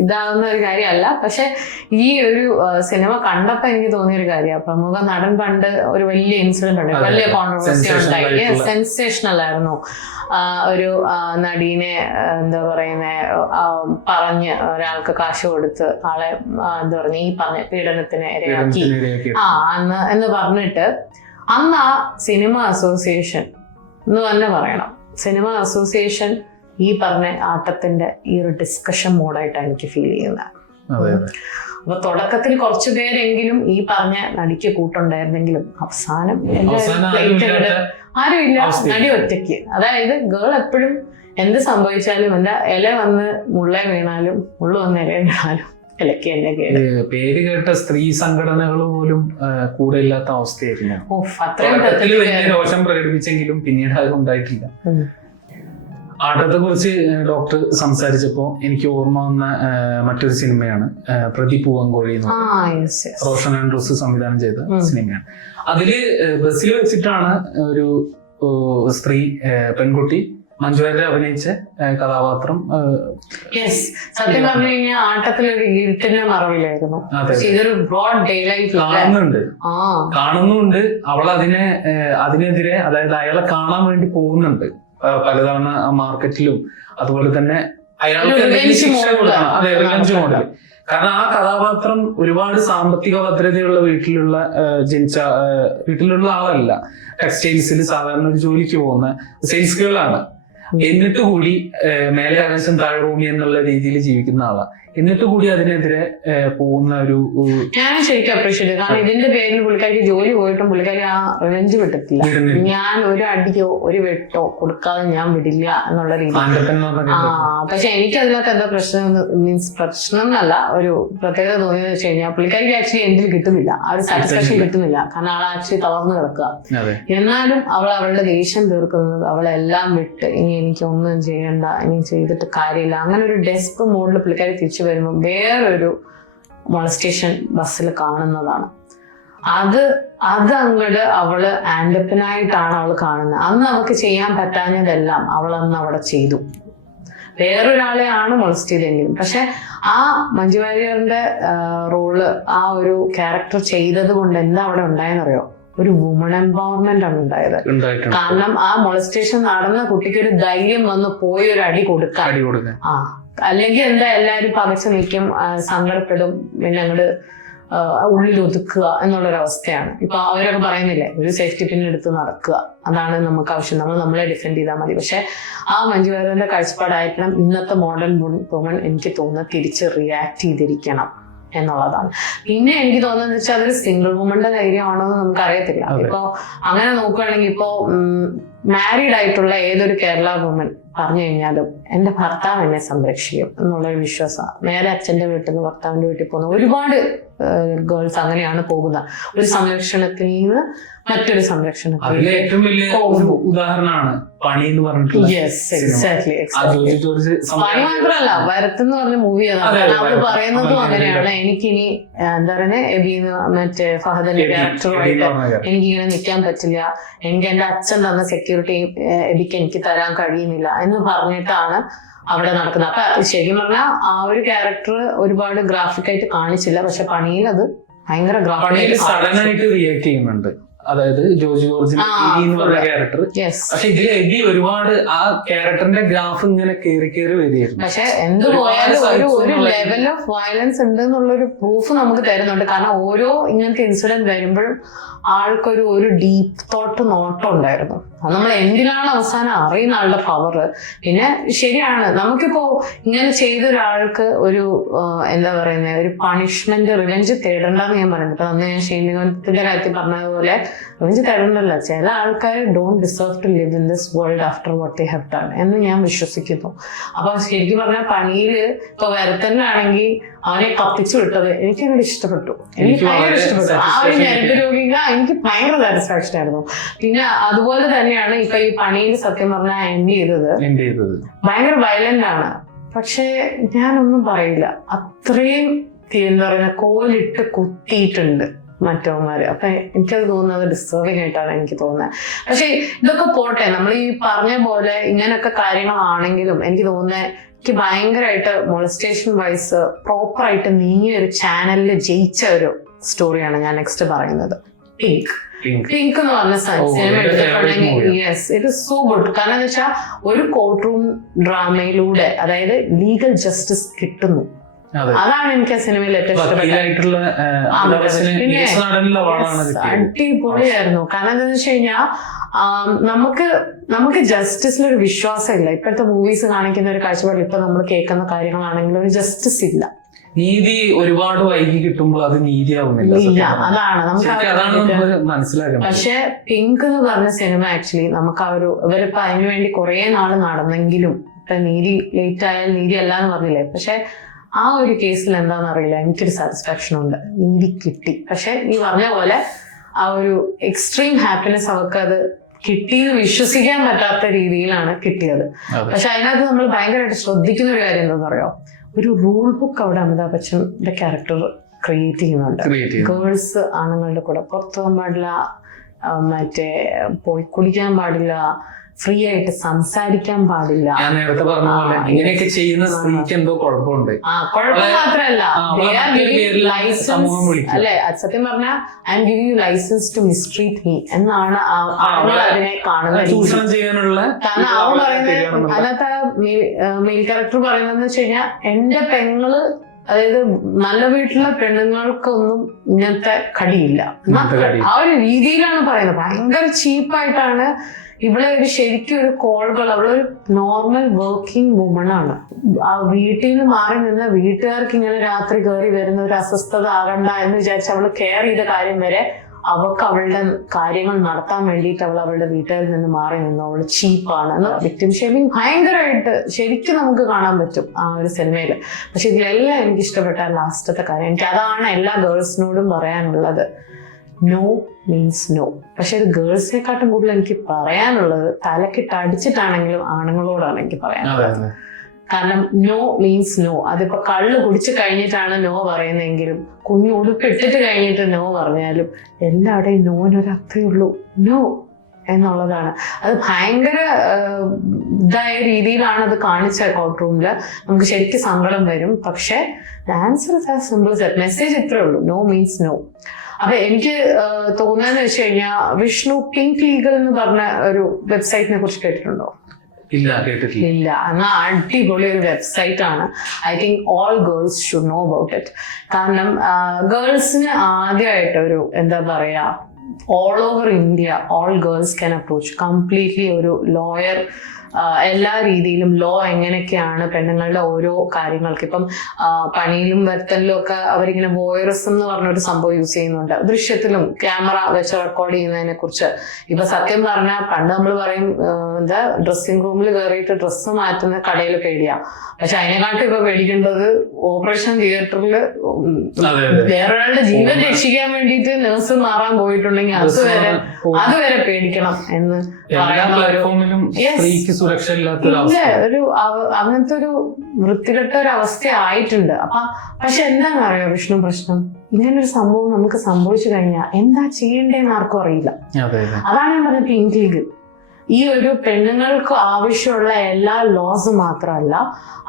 ഇതാവുന്ന ഒരു കാര്യമല്ല. പക്ഷെ ഈ ഒരു സിനിമ കണ്ടപ്പോ എനിക്ക് തോന്നിയ ഒരു കാര്യമാണ്, പ്രമുഖ നടൻ പണ്ട് ഒരു വലിയ ഇൻസിഡന്റ് ഉണ്ടായി, വലിയ കോൺട്രവേഴ്സി ഉണ്ടായി, സെൻസേഷണൽ ആയിരുന്നു. ഒരു നടീനെ എന്താ പറയുന്നത് പറഞ്ഞ് ഒരാൾക്ക് കാശ് കൊടുത്ത് ആളെ എന്താ പറഞ്ഞ ഈ പറഞ്ഞ പീഡനത്തിന് ഇരയാക്കി അന്ന് എന്ന് പറഞ്ഞിട്ട് അന്ന് ആ സിനിമ അസോസിയേഷൻ എന്ന് തന്നെ പറയണം, സിനിമ അസോസിയേഷൻ ഈ പറഞ്ഞ ആട്ടത്തിന്റെ ഈ ഒരു ഡിസ്കഷൻ മോഡായിട്ടാണ് എനിക്ക് ഫീൽ ചെയ്യുന്നത്. അപ്പൊ തുടക്കത്തിൽ കുറച്ചു പേരെങ്കിലും ഈ പറഞ്ഞ നടിക്ക് കൂട്ടുണ്ടായിരുന്നെങ്കിലും അവസാനം ആരും ഇല്ല, നടി ഒറ്റയ്ക്ക്. അതായത് ഗേൾ എപ്പോഴും എന്ത് സംഭവിച്ചാലും എന്താ ഇല വന്ന് മുള്ള വീണാലും മുള്ളു വന്ന് ഇല വീണാലും പേര് കേട്ട സ്ത്രീ സംഘടനകൾ പോലും കൂടെ ഇല്ലാത്ത അവസ്ഥയായിരുന്നു. രോഷം പ്രകടിപ്പിച്ചെങ്കിലും പിന്നീട് അത് ഉണ്ടായിട്ടില്ല. ആട്ടത്തെ കുറിച്ച് ഡോക്ടർ സംസാരിച്ചപ്പോ എനിക്ക് ഓർമ്മ വന്ന മറ്റൊരു സിനിമയാണ് പ്രതി പൂവങ്കോഴി എന്ന് പറയുന്നത്. റോഷൻ ആൻഡ്രൂസ് സംവിധാനം ചെയ്ത സിനിമയാണ്. അതില് ബസ്സിൽ വെച്ചിട്ടാണ് ഒരു സ്ത്രീ പെൺകുട്ടി മഞ്ജു വാര്യർ അഭിനയിച്ച കഥാപാത്രം സത്യം പറഞ്ഞു കഴിഞ്ഞാൽ ആട്ടത്തിലൊരു ഗിൽറ്റിന്റെ മറവിലായിരുന്നു. പക്ഷെ ഇതൊരു ബ്രോഡ് ഡേ ലൈഫ് കാണുന്നുണ്ട്. അവൾ അതിനെതിരെ, അതായത് അയാളെ കാണാൻ വേണ്ടി പോകുന്നുണ്ട് പലതവണ മാർക്കറ്റിലും. അതുപോലെ തന്നെ അയാൾക്ക് ശിക്ഷ കൊടുക്കണം. അതെ, റിവെഞ്ച് മോഡൽ. കാരണം ആ കഥാപാത്രം ഒരുപാട് സാമ്പത്തിക ഭദ്രതയുള്ള വീട്ടിലുള്ള ആളല്ല. ടെക്സ്റ്റൈൽസിൽ സാധാരണ ഒരു ജോലിക്ക് പോകുന്ന സെയിൽസ് ഗേൾ ആണ്. എന്നിട്ട് കൂടി മേലെ ആകാശം താഴെ ഭൂമി എന്നുള്ള രീതിയിൽ ജീവിക്കുന്ന ആളാണ്. എന്നിട്ട് കൂടി അതിനെതിരെ പോകുന്ന ഒരു ഞാൻ ശരിക്കും അപ്രീഷിയേറ്റ്. കാരണം ഇതിന്റെ പേരിൽ പുള്ളിക്കാരിക്ക് ജോലി പോയിട്ടും പുള്ളിക്കാരി ആ റിവെഞ്ച് വിട്ടിട്ടില്ല. ഞാൻ ഒരു അടിയോ ഒരു വെട്ടോ കൊടുക്കാതെ ഞാൻ വിടില്ല എന്നുള്ള രീതിയിൽ. പക്ഷെ എനിക്ക് അതിനകത്ത് എന്താ പ്രശ്നം, പ്രശ്നം എന്നല്ല, ഒരു പ്രത്യേകത തോന്നിയെന്ന് വെച്ച് കഴിഞ്ഞാൽ പുള്ളിക്കാരിക്ക് ആക്ച്വലി എന്തിൽ കിട്ടുന്നില്ല, ആ ഒരു സാറ്റിസ്ഫാക്ഷൻ കിട്ടുന്നില്ല. കാരണം അവൾ ആക്ച്വലി തളർന്നു കിടക്കുക. എന്നാലും അവൾ അവളുടെ ദേഷ്യം തീർക്കുന്നത് അവളെല്ലാം വിട്ട് ഇനി എനിക്കൊന്നും ചെയ്യണ്ട, ഇനി ചെയ്തിട്ട് കാര്യമില്ല, അങ്ങനെ ഒരു ഡെസ്പ് മോഡിൽ പുള്ളിക്കാരി തിരിച്ചു വരുമ്പോൾ വേറൊരു മോളസ്റ്റേഷൻ ബസ്സിൽ കാണുന്നതാണ്. അത് അങ്ങോട്ട് അവള് ആൻഡപ്പനായിട്ടാണ് അവൾ കാണുന്നത്. അന്ന് അവൾക്ക് ചെയ്യാൻ പറ്റാഞ്ഞതെല്ലാം അവൾ അന്ന് അവിടെ ചെയ്തു. വേറൊരാളെയാണ് മോളസ്റ്റ് ചെയ്തെങ്കിലും. പക്ഷെ ആ മഞ്ജു വാര്യറിന്റെ റോള്, ആ ഒരു ക്യാരക്ടർ ചെയ്തത് കൊണ്ട് എന്താ അവിടെ ഉണ്ടായെന്നറിയോ? ഒരു വുമൺ എംപവർമെന്റ് ആണ് ഉണ്ടായത്. കാരണം ആ മോളസ്റ്റേഷൻ നടന്ന കുട്ടിക്ക് ഒരു ധൈര്യം വന്ന് പോയി ഒരു അടി കൊടുക്കാൻ. അല്ലെങ്കിൽ എന്താ, എല്ലാരും പകച്ചു നിൽക്കും, സങ്കടപ്പെടും, പിന്നെ അങ്ങോട്ട് ഉള്ളിൽ ഒതുക്കുക എന്നുള്ളൊരവസ്ഥയാണ്. ഇപ്പൊ അവരൊക്കെ പറയുന്നില്ലേ, ഒരു സേഫ്റ്റി പിൻ എടുത്ത് നടക്കുക, അതാണ് നമുക്ക് ആവശ്യം, നമ്മളെ ഡിഫെൻഡ് ചെയ്താൽ മതി. പക്ഷെ ആ മഞ്ജു വാര്യറിന്റെ കാഴ്ചപ്പാടായിരിക്കണം ഇന്നത്തെ മോഡേൺ വുമൺ എനിക്ക് തോന്നുന്നത് തിരിച്ച് റിയാക്ട് ചെയ്തിരിക്കണം എന്നുള്ളതാണ്. പിന്നെ എനിക്ക് തോന്നുന്നത് വെച്ചാൽ അതൊരു സിംഗിൾ വുമന്റെ ധൈര്യമാണോ എന്ന് നമുക്ക് അറിയത്തില്ല. ഇപ്പൊ അങ്ങനെ നോക്കുകയാണെങ്കിൽ ഇപ്പോ മാരീഡ് ആയിട്ടുള്ള ഏതൊരു കേരള വുമൻ പറഞ്ഞു കഴിഞ്ഞാലും എന്റെ ഭർത്താവ് എന്നെ സംരക്ഷിക്കും എന്നുള്ളൊരു വിശ്വാസമാണ്. നേരെ അച്ഛന്റെ വീട്ടിൽ നിന്ന് ഭർത്താവിന്റെ വീട്ടിൽ പോകുന്ന ഒരുപാട് ഗേൾസ് അങ്ങനെയാണ് പോകുന്നത്. ഒരു സംരക്ഷണത്തിൽ നിന്ന് മറ്റൊരു സംരക്ഷണത്തിൽ. ഏറ്റവും വലിയ ഉദാഹരണമാണ് പണി എന്ന് പറഞ്ഞിട്ടുള്ള. പണി മാത്രല്ല, വരത്തെന്ന് പറഞ്ഞ മൂവി അതാണ്. അവള് പറയുന്നതും അങ്ങനെയാണ്, എനിക്കിനി എന്താ പറയുന്നത്, മറ്റേ ഫഹദിന്റെ ക്യാരക്ടറുമായിട്ട് എനിക്കിങ്ങനെ നിൽക്കാൻ പറ്റില്ല, എനിക്ക് എന്റെ അച്ഛൻ തന്ന സെക്യൂരിറ്റി എബിക്ക് എനിക്ക് തരാൻ കഴിയുന്നില്ല എന്ന് പറഞ്ഞിട്ടാണ് അവിടെ നടക്കുന്നത്. അപ്പൊ ശരിക്കും പറഞ്ഞാൽ ആ ഒരു ക്യാരക്ടർ ഒരുപാട് ഗ്രാഫിക് ആയിട്ട് കാണിച്ചില്ല, പക്ഷെ പണിയിൽ അത് ഭയങ്കര സഡനായിട്ട് റിയാക്ട് ചെയ്യുന്നുണ്ട്. അതായത് ജോർജ് എന്ന് പറഞ്ഞ ക്യാരക്ടർ. പക്ഷെ ഇതിൽ എബി ഒരുപാട് ആ ക്യാരക്ടറിന്റെ ഗ്രാഫ് ഇങ്ങനെ കയറി വരികയായിരുന്നു. പക്ഷെ എന്ത് പോയാലും ഒരു ലെവൽ ഓഫ് വയലൻസ് ഉണ്ട് എന്നുള്ളൊരു പ്രൂഫ് നമുക്ക് തരുന്നുണ്ട്. കാരണം ഓരോ ഇങ്ങനത്തെ ഇൻസിഡന്റ് വരുമ്പോഴും ആൾക്കൊരു ഡീപ്പ് തോട്ട് നോട്ടം ഉണ്ടായിരുന്നു. അത് നമ്മൾ എന്തിനാണ് അവസാനം അറിയുന്ന ആളുടെ പവർ. പിന്നെ ശരിയാണ്, നമുക്കിപ്പോ ഇങ്ങനെ ചെയ്ത ഒരാൾക്ക് ഒരു എന്താ പറയുന്നത്, ഒരു പണിഷ്മെന്റ്, റിവെഞ്ച് തേടണ്ടെന്ന് ഞാൻ പറയുന്നത്. ഇപ്പൊ അന്ന് ഞാൻ ശ്രീനിവാസത്തിന്റെ കാര്യത്തിൽ പറഞ്ഞതുപോലെ റിവെഞ്ച് തേടണ്ടല്ല. ചില ആൾക്കാർ don't deserve to live in this world after what they have done എന്ന് ഞാൻ വിശ്വസിക്കുന്നു. അപ്പൊ ശരിക്കും പറഞ്ഞാൽ പണിയില് ഇപ്പൊ വരത്തന്നാണെങ്കിൽ അവനെ കത്തിച്ചു വിട്ടത് എനിക്ക് അങ്ങോട്ട് ഇഷ്ടപ്പെട്ടു. എനിക്ക് ഭയങ്കര ഇഷ്ടപ്പെട്ടു. ആ ഒരു ഞരമ്പ് രോഗിക എനിക്ക് ഭയങ്കര സാറ്റിസ്ഫാക്ഷൻ ആയിരുന്നു. പിന്നെ അതുപോലെ തന്നെയാണ് ഇപ്പൊ ഈ പണിയിൽ സത്യം പറഞ്ഞാൽ എൻഡ് ചെയ്തത് ഭയങ്കര വയലന്റ് ആണ്. പക്ഷെ ഞാനൊന്നും പറയില്ല, അത്രയും എന്താ പറയുക, കോലിട്ട് കുത്തിയിട്ടുണ്ട് മറ്റവന്മാര്. അപ്പൊ എനിക്കത് തോന്നുന്നത് ഡിസ്റ്റർബിങ് ആയിട്ടാണ് എനിക്ക് തോന്നുന്നത്. പക്ഷെ ഇതൊക്കെ പോട്ടെ, നമ്മൾ ഈ പറഞ്ഞ പോലെ ഇങ്ങനൊക്കെ കാര്യങ്ങളാണെങ്കിലും എനിക്ക് തോന്നുന്നത് എനിക്ക് ഭയങ്കരമായിട്ട് മോളസ്റ്റേഷൻ വൈസ് പ്രോപ്പർ ആയിട്ട് നീങ്ങിയ ഒരു ചാനലിൽ ജയിച്ച ഒരു സ്റ്റോറിയാണ് ഞാൻ നെക്സ്റ്റ് പറയുന്നത്. പിങ്ക് എന്ന് പറഞ്ഞ സിനിമ എടുത്തിട്ടുണ്ടെങ്കിൽ yes, it is so good. കാരണം എന്ന് വെച്ചാൽ ഒരു കോർട്ട് റൂം ഡ്രാമയിലൂടെ, അതായത് ലീഗൽ ജസ്റ്റിസ് കിട്ടുന്നു. അതാണ് എനിക്ക് ആ സിനിമയിൽ ഏറ്റവും ഇഷ്ടപ്പെട്ടത്. അടിപൊളിയായിരുന്നു. കാരണം എന്താണെന്ന് വെച്ച് കഴിഞ്ഞാൽ നമുക്ക് ജസ്റ്റിസിലൊരു വിശ്വാസമില്ല. ഇപ്പോഴത്തെ മൂവീസ് കാണിക്കുന്ന ഒരു കാഴ്ചപ്പാടിൽ ഇപ്പൊ നമ്മൾ കേൾക്കുന്ന കാര്യങ്ങളാണെങ്കിലും ഒരു ജസ്റ്റിസ് ഇല്ല. നീതി ഒരുപാട് വൈകി കിട്ടുമ്പോൾ അത് നീതിയാവുന്നില്ല. അതാണ് നമുക്ക് മനസ്സിലാക്കുന്നത്. പക്ഷെ പിങ്ക് എന്ന് പറഞ്ഞ സിനിമ ആക്ച്വലി നമുക്ക് ആ ഒരു, ഇവരിപ്പോ അതിനു വേണ്ടി കുറെ നാള് നടന്നെങ്കിലും ഇപ്പൊ നീതി ലേറ്റ് ആയാൽ നീതി അല്ല എന്ന് പറഞ്ഞില്ലേ. പക്ഷെ ആ ഒരു കേസിൽ എന്താണെന്ന് അറിയില്ല, എനിക്കൊരു സാറ്റിസ്ഫാക്ഷൻ ഉണ്ട്, നീതി കിട്ടി. പക്ഷെ ഈ പറഞ്ഞ പോലെ ആ ഒരു എക്സ്ട്രീം ഹാപ്പിനെസ് അവർക്ക് അത് കിട്ടിയെന്ന് വിശ്വസിക്കാൻ പറ്റാത്ത രീതിയിലാണ് കിട്ടിയത്. പക്ഷെ അതിനകത്ത് നമ്മൾ ഭയങ്കരമായിട്ട് ശ്രദ്ധിക്കുന്ന ഒരു കാര്യം എന്താണെന്ന് അറിയോ, ഒരു റൂൾ ബുക്ക് അവിടെ അമിതാഭ് ബച്ചന്റെ ക്യാരക്ടർ ക്രിയേറ്റ് ചെയ്യുന്നുണ്ട്. ഗേൾസ് ആണുങ്ങളുടെ കൂടെ പുറത്തു പോകാൻ പാടില്ല, മറ്റേ പോയി കുടിക്കാൻ പാടില്ല, ഫ്രീ ആയിട്ട് സംസാരിക്കാൻ പാടില്ല. ഞാൻ നേരത്തെ പറഞ്ഞ പോലെ ഇങ്ങനെയൊക്കെ ചെയ്യുന്ന സ്ത്രീക്ക് എന്തോ കുഴപ്പമുണ്ട്. കുഴപ്പം മാത്രല്ല, സമൂഹം വിളിക്കും അല്ലെ, സത്യം പറഞ്ഞാൽ I'm giving you licence to mistreat me എന്നാണ് ആളുകൾ അതിനെ കാണുന്നത്. ചൂഷണം ചെയ്യാനുള്ള കാരണം അവൾ പറയുന്നത്, അതിനകത്ത് മെയിൻ ക്യാരക്ടർ പറയുന്നതെന്ന് വെച്ച് കഴിഞ്ഞാൽ എന്റെ പെങ്ങള്, അതായത് നല്ല വീട്ടിലെ പെണ്ണുങ്ങൾക്കൊന്നും ഇങ്ങനത്തെ കടിയില്ല, ആ ഒരു രീതിയിലാണ് പറയുന്നത്. ഭയങ്കര ചീപ്പായിട്ടാണ് ഇവിടെ ഒരു ശരിക്കും ഒരു കോളുകൾ. അവളൊരു നോർമൽ വർക്കിംഗ് വുമൺ ആണ്. ആ വീട്ടിൽ നിന്ന് മാറി നിന്ന് വീട്ടുകാർക്ക് ഇങ്ങനെ രാത്രി കയറി വരുന്ന ഒരു അസ്വസ്ഥത ആകണ്ട എന്ന് വിചാരിച്ച് അവള് കെയർ ചെയ്ത കാര്യം വരെ അവൾക്ക് അവളുടെ കാര്യങ്ങൾ നടത്താൻ വേണ്ടിയിട്ട് അവൾ അവളുടെ വീട്ടുകാരിൽ നിന്ന് മാറി നിന്നു. അവള് ചീപ്പാണ് എന്ന് വിക്ടിം ഷേമിങ് ഭയങ്കരമായിട്ട് ശരിക്കും നമുക്ക് കാണാൻ പറ്റും ആ ഒരു സിനിമയിൽ. പക്ഷെ ഇതിലെല്ലാം എനിക്ക് ഇഷ്ടപ്പെട്ട ലാസ്റ്റത്തെ കാര്യം, എനിക്ക് അതാണ് എല്ലാ ഗേൾസിനോടും പറയാനുള്ളത്. No means no. പക്ഷെ ഇത് ഗേൾസിനെക്കാട്ടും കൂടുതൽ എനിക്ക് പറയാനുള്ളത് തലക്കിട്ട് അടിച്ചിട്ടാണെങ്കിലും ആണുങ്ങളോടാണ് എനിക്ക് പറയാനുള്ളത്. കാരണം നോ മീൻസ് നോ. അതിപ്പോ കള്ള് കുടിച്ചു കഴിഞ്ഞിട്ടാണ് നോ പറയുന്നതെങ്കിലും കുഞ്ഞു ഉടുപ്പിട്ടിട്ട് കഴിഞ്ഞിട്ട് നോ പറഞ്ഞാലും എല്ലാവരുടെയും നോനൊരർത്ഥേ ഉള്ളൂ, നോ എന്നുള്ളതാണ്. അത് ഭയങ്കര ഇതായ രീതിയിലാണ് അത് കാണിച്ച കോർട്ട് റൂമില്. നമുക്ക് ശരിക്കും സങ്കടം വരും. പക്ഷെ answer is as simple as that. Message ഇത്രേ ഉള്ളൂ, നോ മീൻസ് നോ. അപ്പൊ എനിക്ക് തോന്നുന്നതെന്ന് വെച്ച് കഴിഞ്ഞാൽ വിഷ്ണു പിങ്ക് ലീഗൽ എന്ന് പറഞ്ഞ ഒരു വെബ്സൈറ്റിനെ കുറിച്ച് കേട്ടിട്ടുണ്ടോ? ഇല്ല, കേട്ടിട്ടില്ല. ഇല്ല, എന്നാൽ അടിപൊളി ഒരു വെബ്സൈറ്റ് ആണ്. I think all girls should know about it. കാരണം ഗേൾസിന് ആദ്യമായിട്ട് ഒരു എന്താ പറയാ, all over India all girls can approach completely ഒരു ലോയർ. എല്ലാ രീതിയിലും ലോ എങ്ങനെയൊക്കെയാണ് പെണ്ണുങ്ങളുടെ ഓരോ കാര്യങ്ങൾക്ക്. ഇപ്പം പണിയിലും വരുത്തലിലും ഒക്കെ അവരിങ്ങനെ വോയറിസം എന്ന് പറഞ്ഞൊരു സംഭവം യൂസ് ചെയ്യുന്നുണ്ട്. ദൃശ്യത്തിലും ക്യാമറ വെച്ച് റെക്കോർഡ് ചെയ്യുന്നതിനെ കുറിച്ച്. ഇപ്പൊ സത്യം പറഞ്ഞാൽ പണ്ട് നമ്മൾ പറയും എന്താ ഡ്രസ്സിംഗ് റൂമിൽ കയറിയിട്ട് ഡ്രസ്സ് മാറ്റുന്ന കടയിൽ പേടിയാ. പക്ഷെ അതിനെക്കാട്ടും ഇപ്പൊ പേടിക്കേണ്ടത് ഓപ്പറേഷൻ തിയേറ്ററിൽ വേറൊരാളുടെ ജീവൻ രക്ഷിക്കാൻ വേണ്ടിയിട്ട് നഴ്സ് മാറാൻ പോയിട്ടുണ്ടെങ്കിൽ അതുവരെ പേടിക്കണം എന്ന് ഒരു അങ്ങനത്തെ ഒരു വൃത്തികെട്ട ഒരു അവസ്ഥ ആയിട്ടുണ്ട്. പക്ഷെ എന്താണെന്ന് അറിയോ വിഷ്ണു പ്രശ്നം, ഇങ്ങനൊരു സംഭവം നമുക്ക് സംഭവിച്ചു കഴിഞ്ഞാൽ എന്താ ചെയ്യേണ്ടതെന്ന് ആർക്കും അറിയില്ല. അതാണ് ഞാൻ പറഞ്ഞ പിങ്ക് ലീഗ്. ഈ ഒരു പെണ്ണുങ്ങൾക്ക് ആവശ്യമുള്ള എല്ലാ ലോസും മാത്രമല്ല,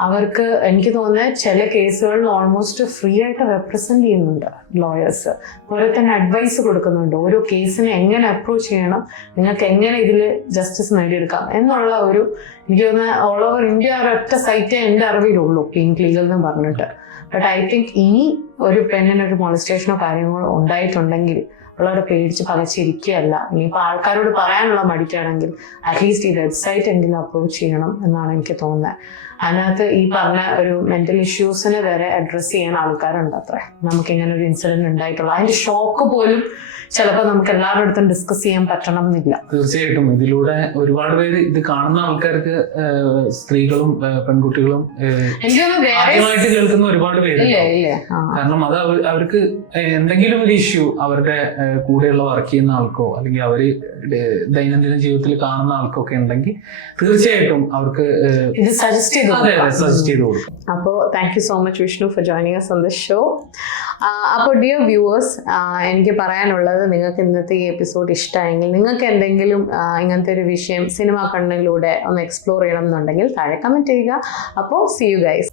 അവർക്ക് എനിക്ക് തോന്നുന്നത് ചില കേസുകളിൽ ഓൾമോസ്റ്റ് ഫ്രീ ആയിട്ട് റെപ്രസെന്റ് ചെയ്യുന്നുണ്ട് ലോയേഴ്സ്. അതുപോലെ തന്നെ അഡ്വൈസ് കൊടുക്കുന്നുണ്ട്. ഓരോ കേസിനെ എങ്ങനെ അപ്രോച്ച് ചെയ്യണം, നിങ്ങൾക്ക് എങ്ങനെ ഇതിൽ ജസ്റ്റിസ് നേടിയെടുക്കാം എന്നുള്ള ഒരു, എനിക്ക് തോന്നുന്നത് ഓൾ ഓവർ ഇന്ത്യ ഒരൊറ്റ സൈറ്റേ എൻ്റെ അറിവിലുള്ളൂ, പിങ്ക് ലീഗൽ എന്ന് പറഞ്ഞിട്ട്. ബട്ട് ഐ തിങ്ക് ഇനി ഒരു പെണ്ണിനൊരു മൊളസ്റ്റേഷനോ കാര്യങ്ങളോ ഉണ്ടായിട്ടുണ്ടെങ്കിൽ അവളവിടെ പേടിച്ച് പകച്ചിരിക്കുകയല്ല. ഇനിയിപ്പോൾ ആൾക്കാരോട് പറയാനുള്ള മടിക്കാണെങ്കിൽ അറ്റ്ലീസ്റ്റ് ഈ വെബ്സൈറ്റ് എങ്കിലും അപ്രോച്ച് ചെയ്യണം എന്നാണ് എനിക്ക് തോന്നുന്നത്. അതിനകത്ത് ഈ പറഞ്ഞ ഒരു മെന്റൽ ഇഷ്യൂസിനെ വരെ അഡ്രസ്സ് ചെയ്യാൻ ആൾക്കാരുണ്ട്. അത്രേ നമുക്കിങ്ങനെ ഒരു ഇൻസിഡന്റ് ഉണ്ടായിട്ടുള്ളൂ. അതിന്റെ ഷോക്ക് പോലും ചിലപ്പോൾ നമുക്ക് എല്ലാവരുടെ അടുത്തും ഡിസ്കസ് ചെയ്യാൻ പറ്റണം എന്നില്ല. തീർച്ചയായിട്ടും ഇതിലൂടെ ഒരുപാട് പേര്, ഇത് കാണുന്ന ആൾക്കാർക്ക് സ്ത്രീകളും പെൺകുട്ടികളും ആദ്യമായിട്ട് കേൾക്കുന്ന ഒരുപാട് പേര്. കാരണം അത് അവർക്ക് എന്തെങ്കിലും ഒരു ഇഷ്യൂ അവരുടെ കൂടെയുള്ള വർക്ക് ചെയ്യുന്ന ആൾക്കോ അല്ലെങ്കിൽ അവര് ദൈനംദിന ജീവിതത്തിൽ കാണുന്ന ആൾക്കൊക്കെ ഉണ്ടെങ്കിൽ തീർച്ചയായിട്ടും അവർക്ക് ഇത് സജസ്റ്റ് ചെയ്ത് കൊടുക്കും. അപ്പോൾ thank you so much Vishnu for joining us on this show. അപ്പോൾ ഡിയർ വ്യൂവേഴ്സ്, എനിക്ക് പറയാനുള്ളത്, നിങ്ങൾക്ക് ഇന്നത്തെ ഈ എപ്പിസോഡ് ഇഷ്ടമായെങ്കിൽ, നിങ്ങൾക്ക് എന്തെങ്കിലും ഇങ്ങനത്തെ ഒരു വിഷയം സിനിമ കണ്ണിലൂടെ ഒന്ന് എക്സ്പ്ലോർ ചെയ്യണം എന്നുണ്ടെങ്കിൽ താഴെ കമന്റ് ചെയ്യുക. അപ്പോൾ see you guys.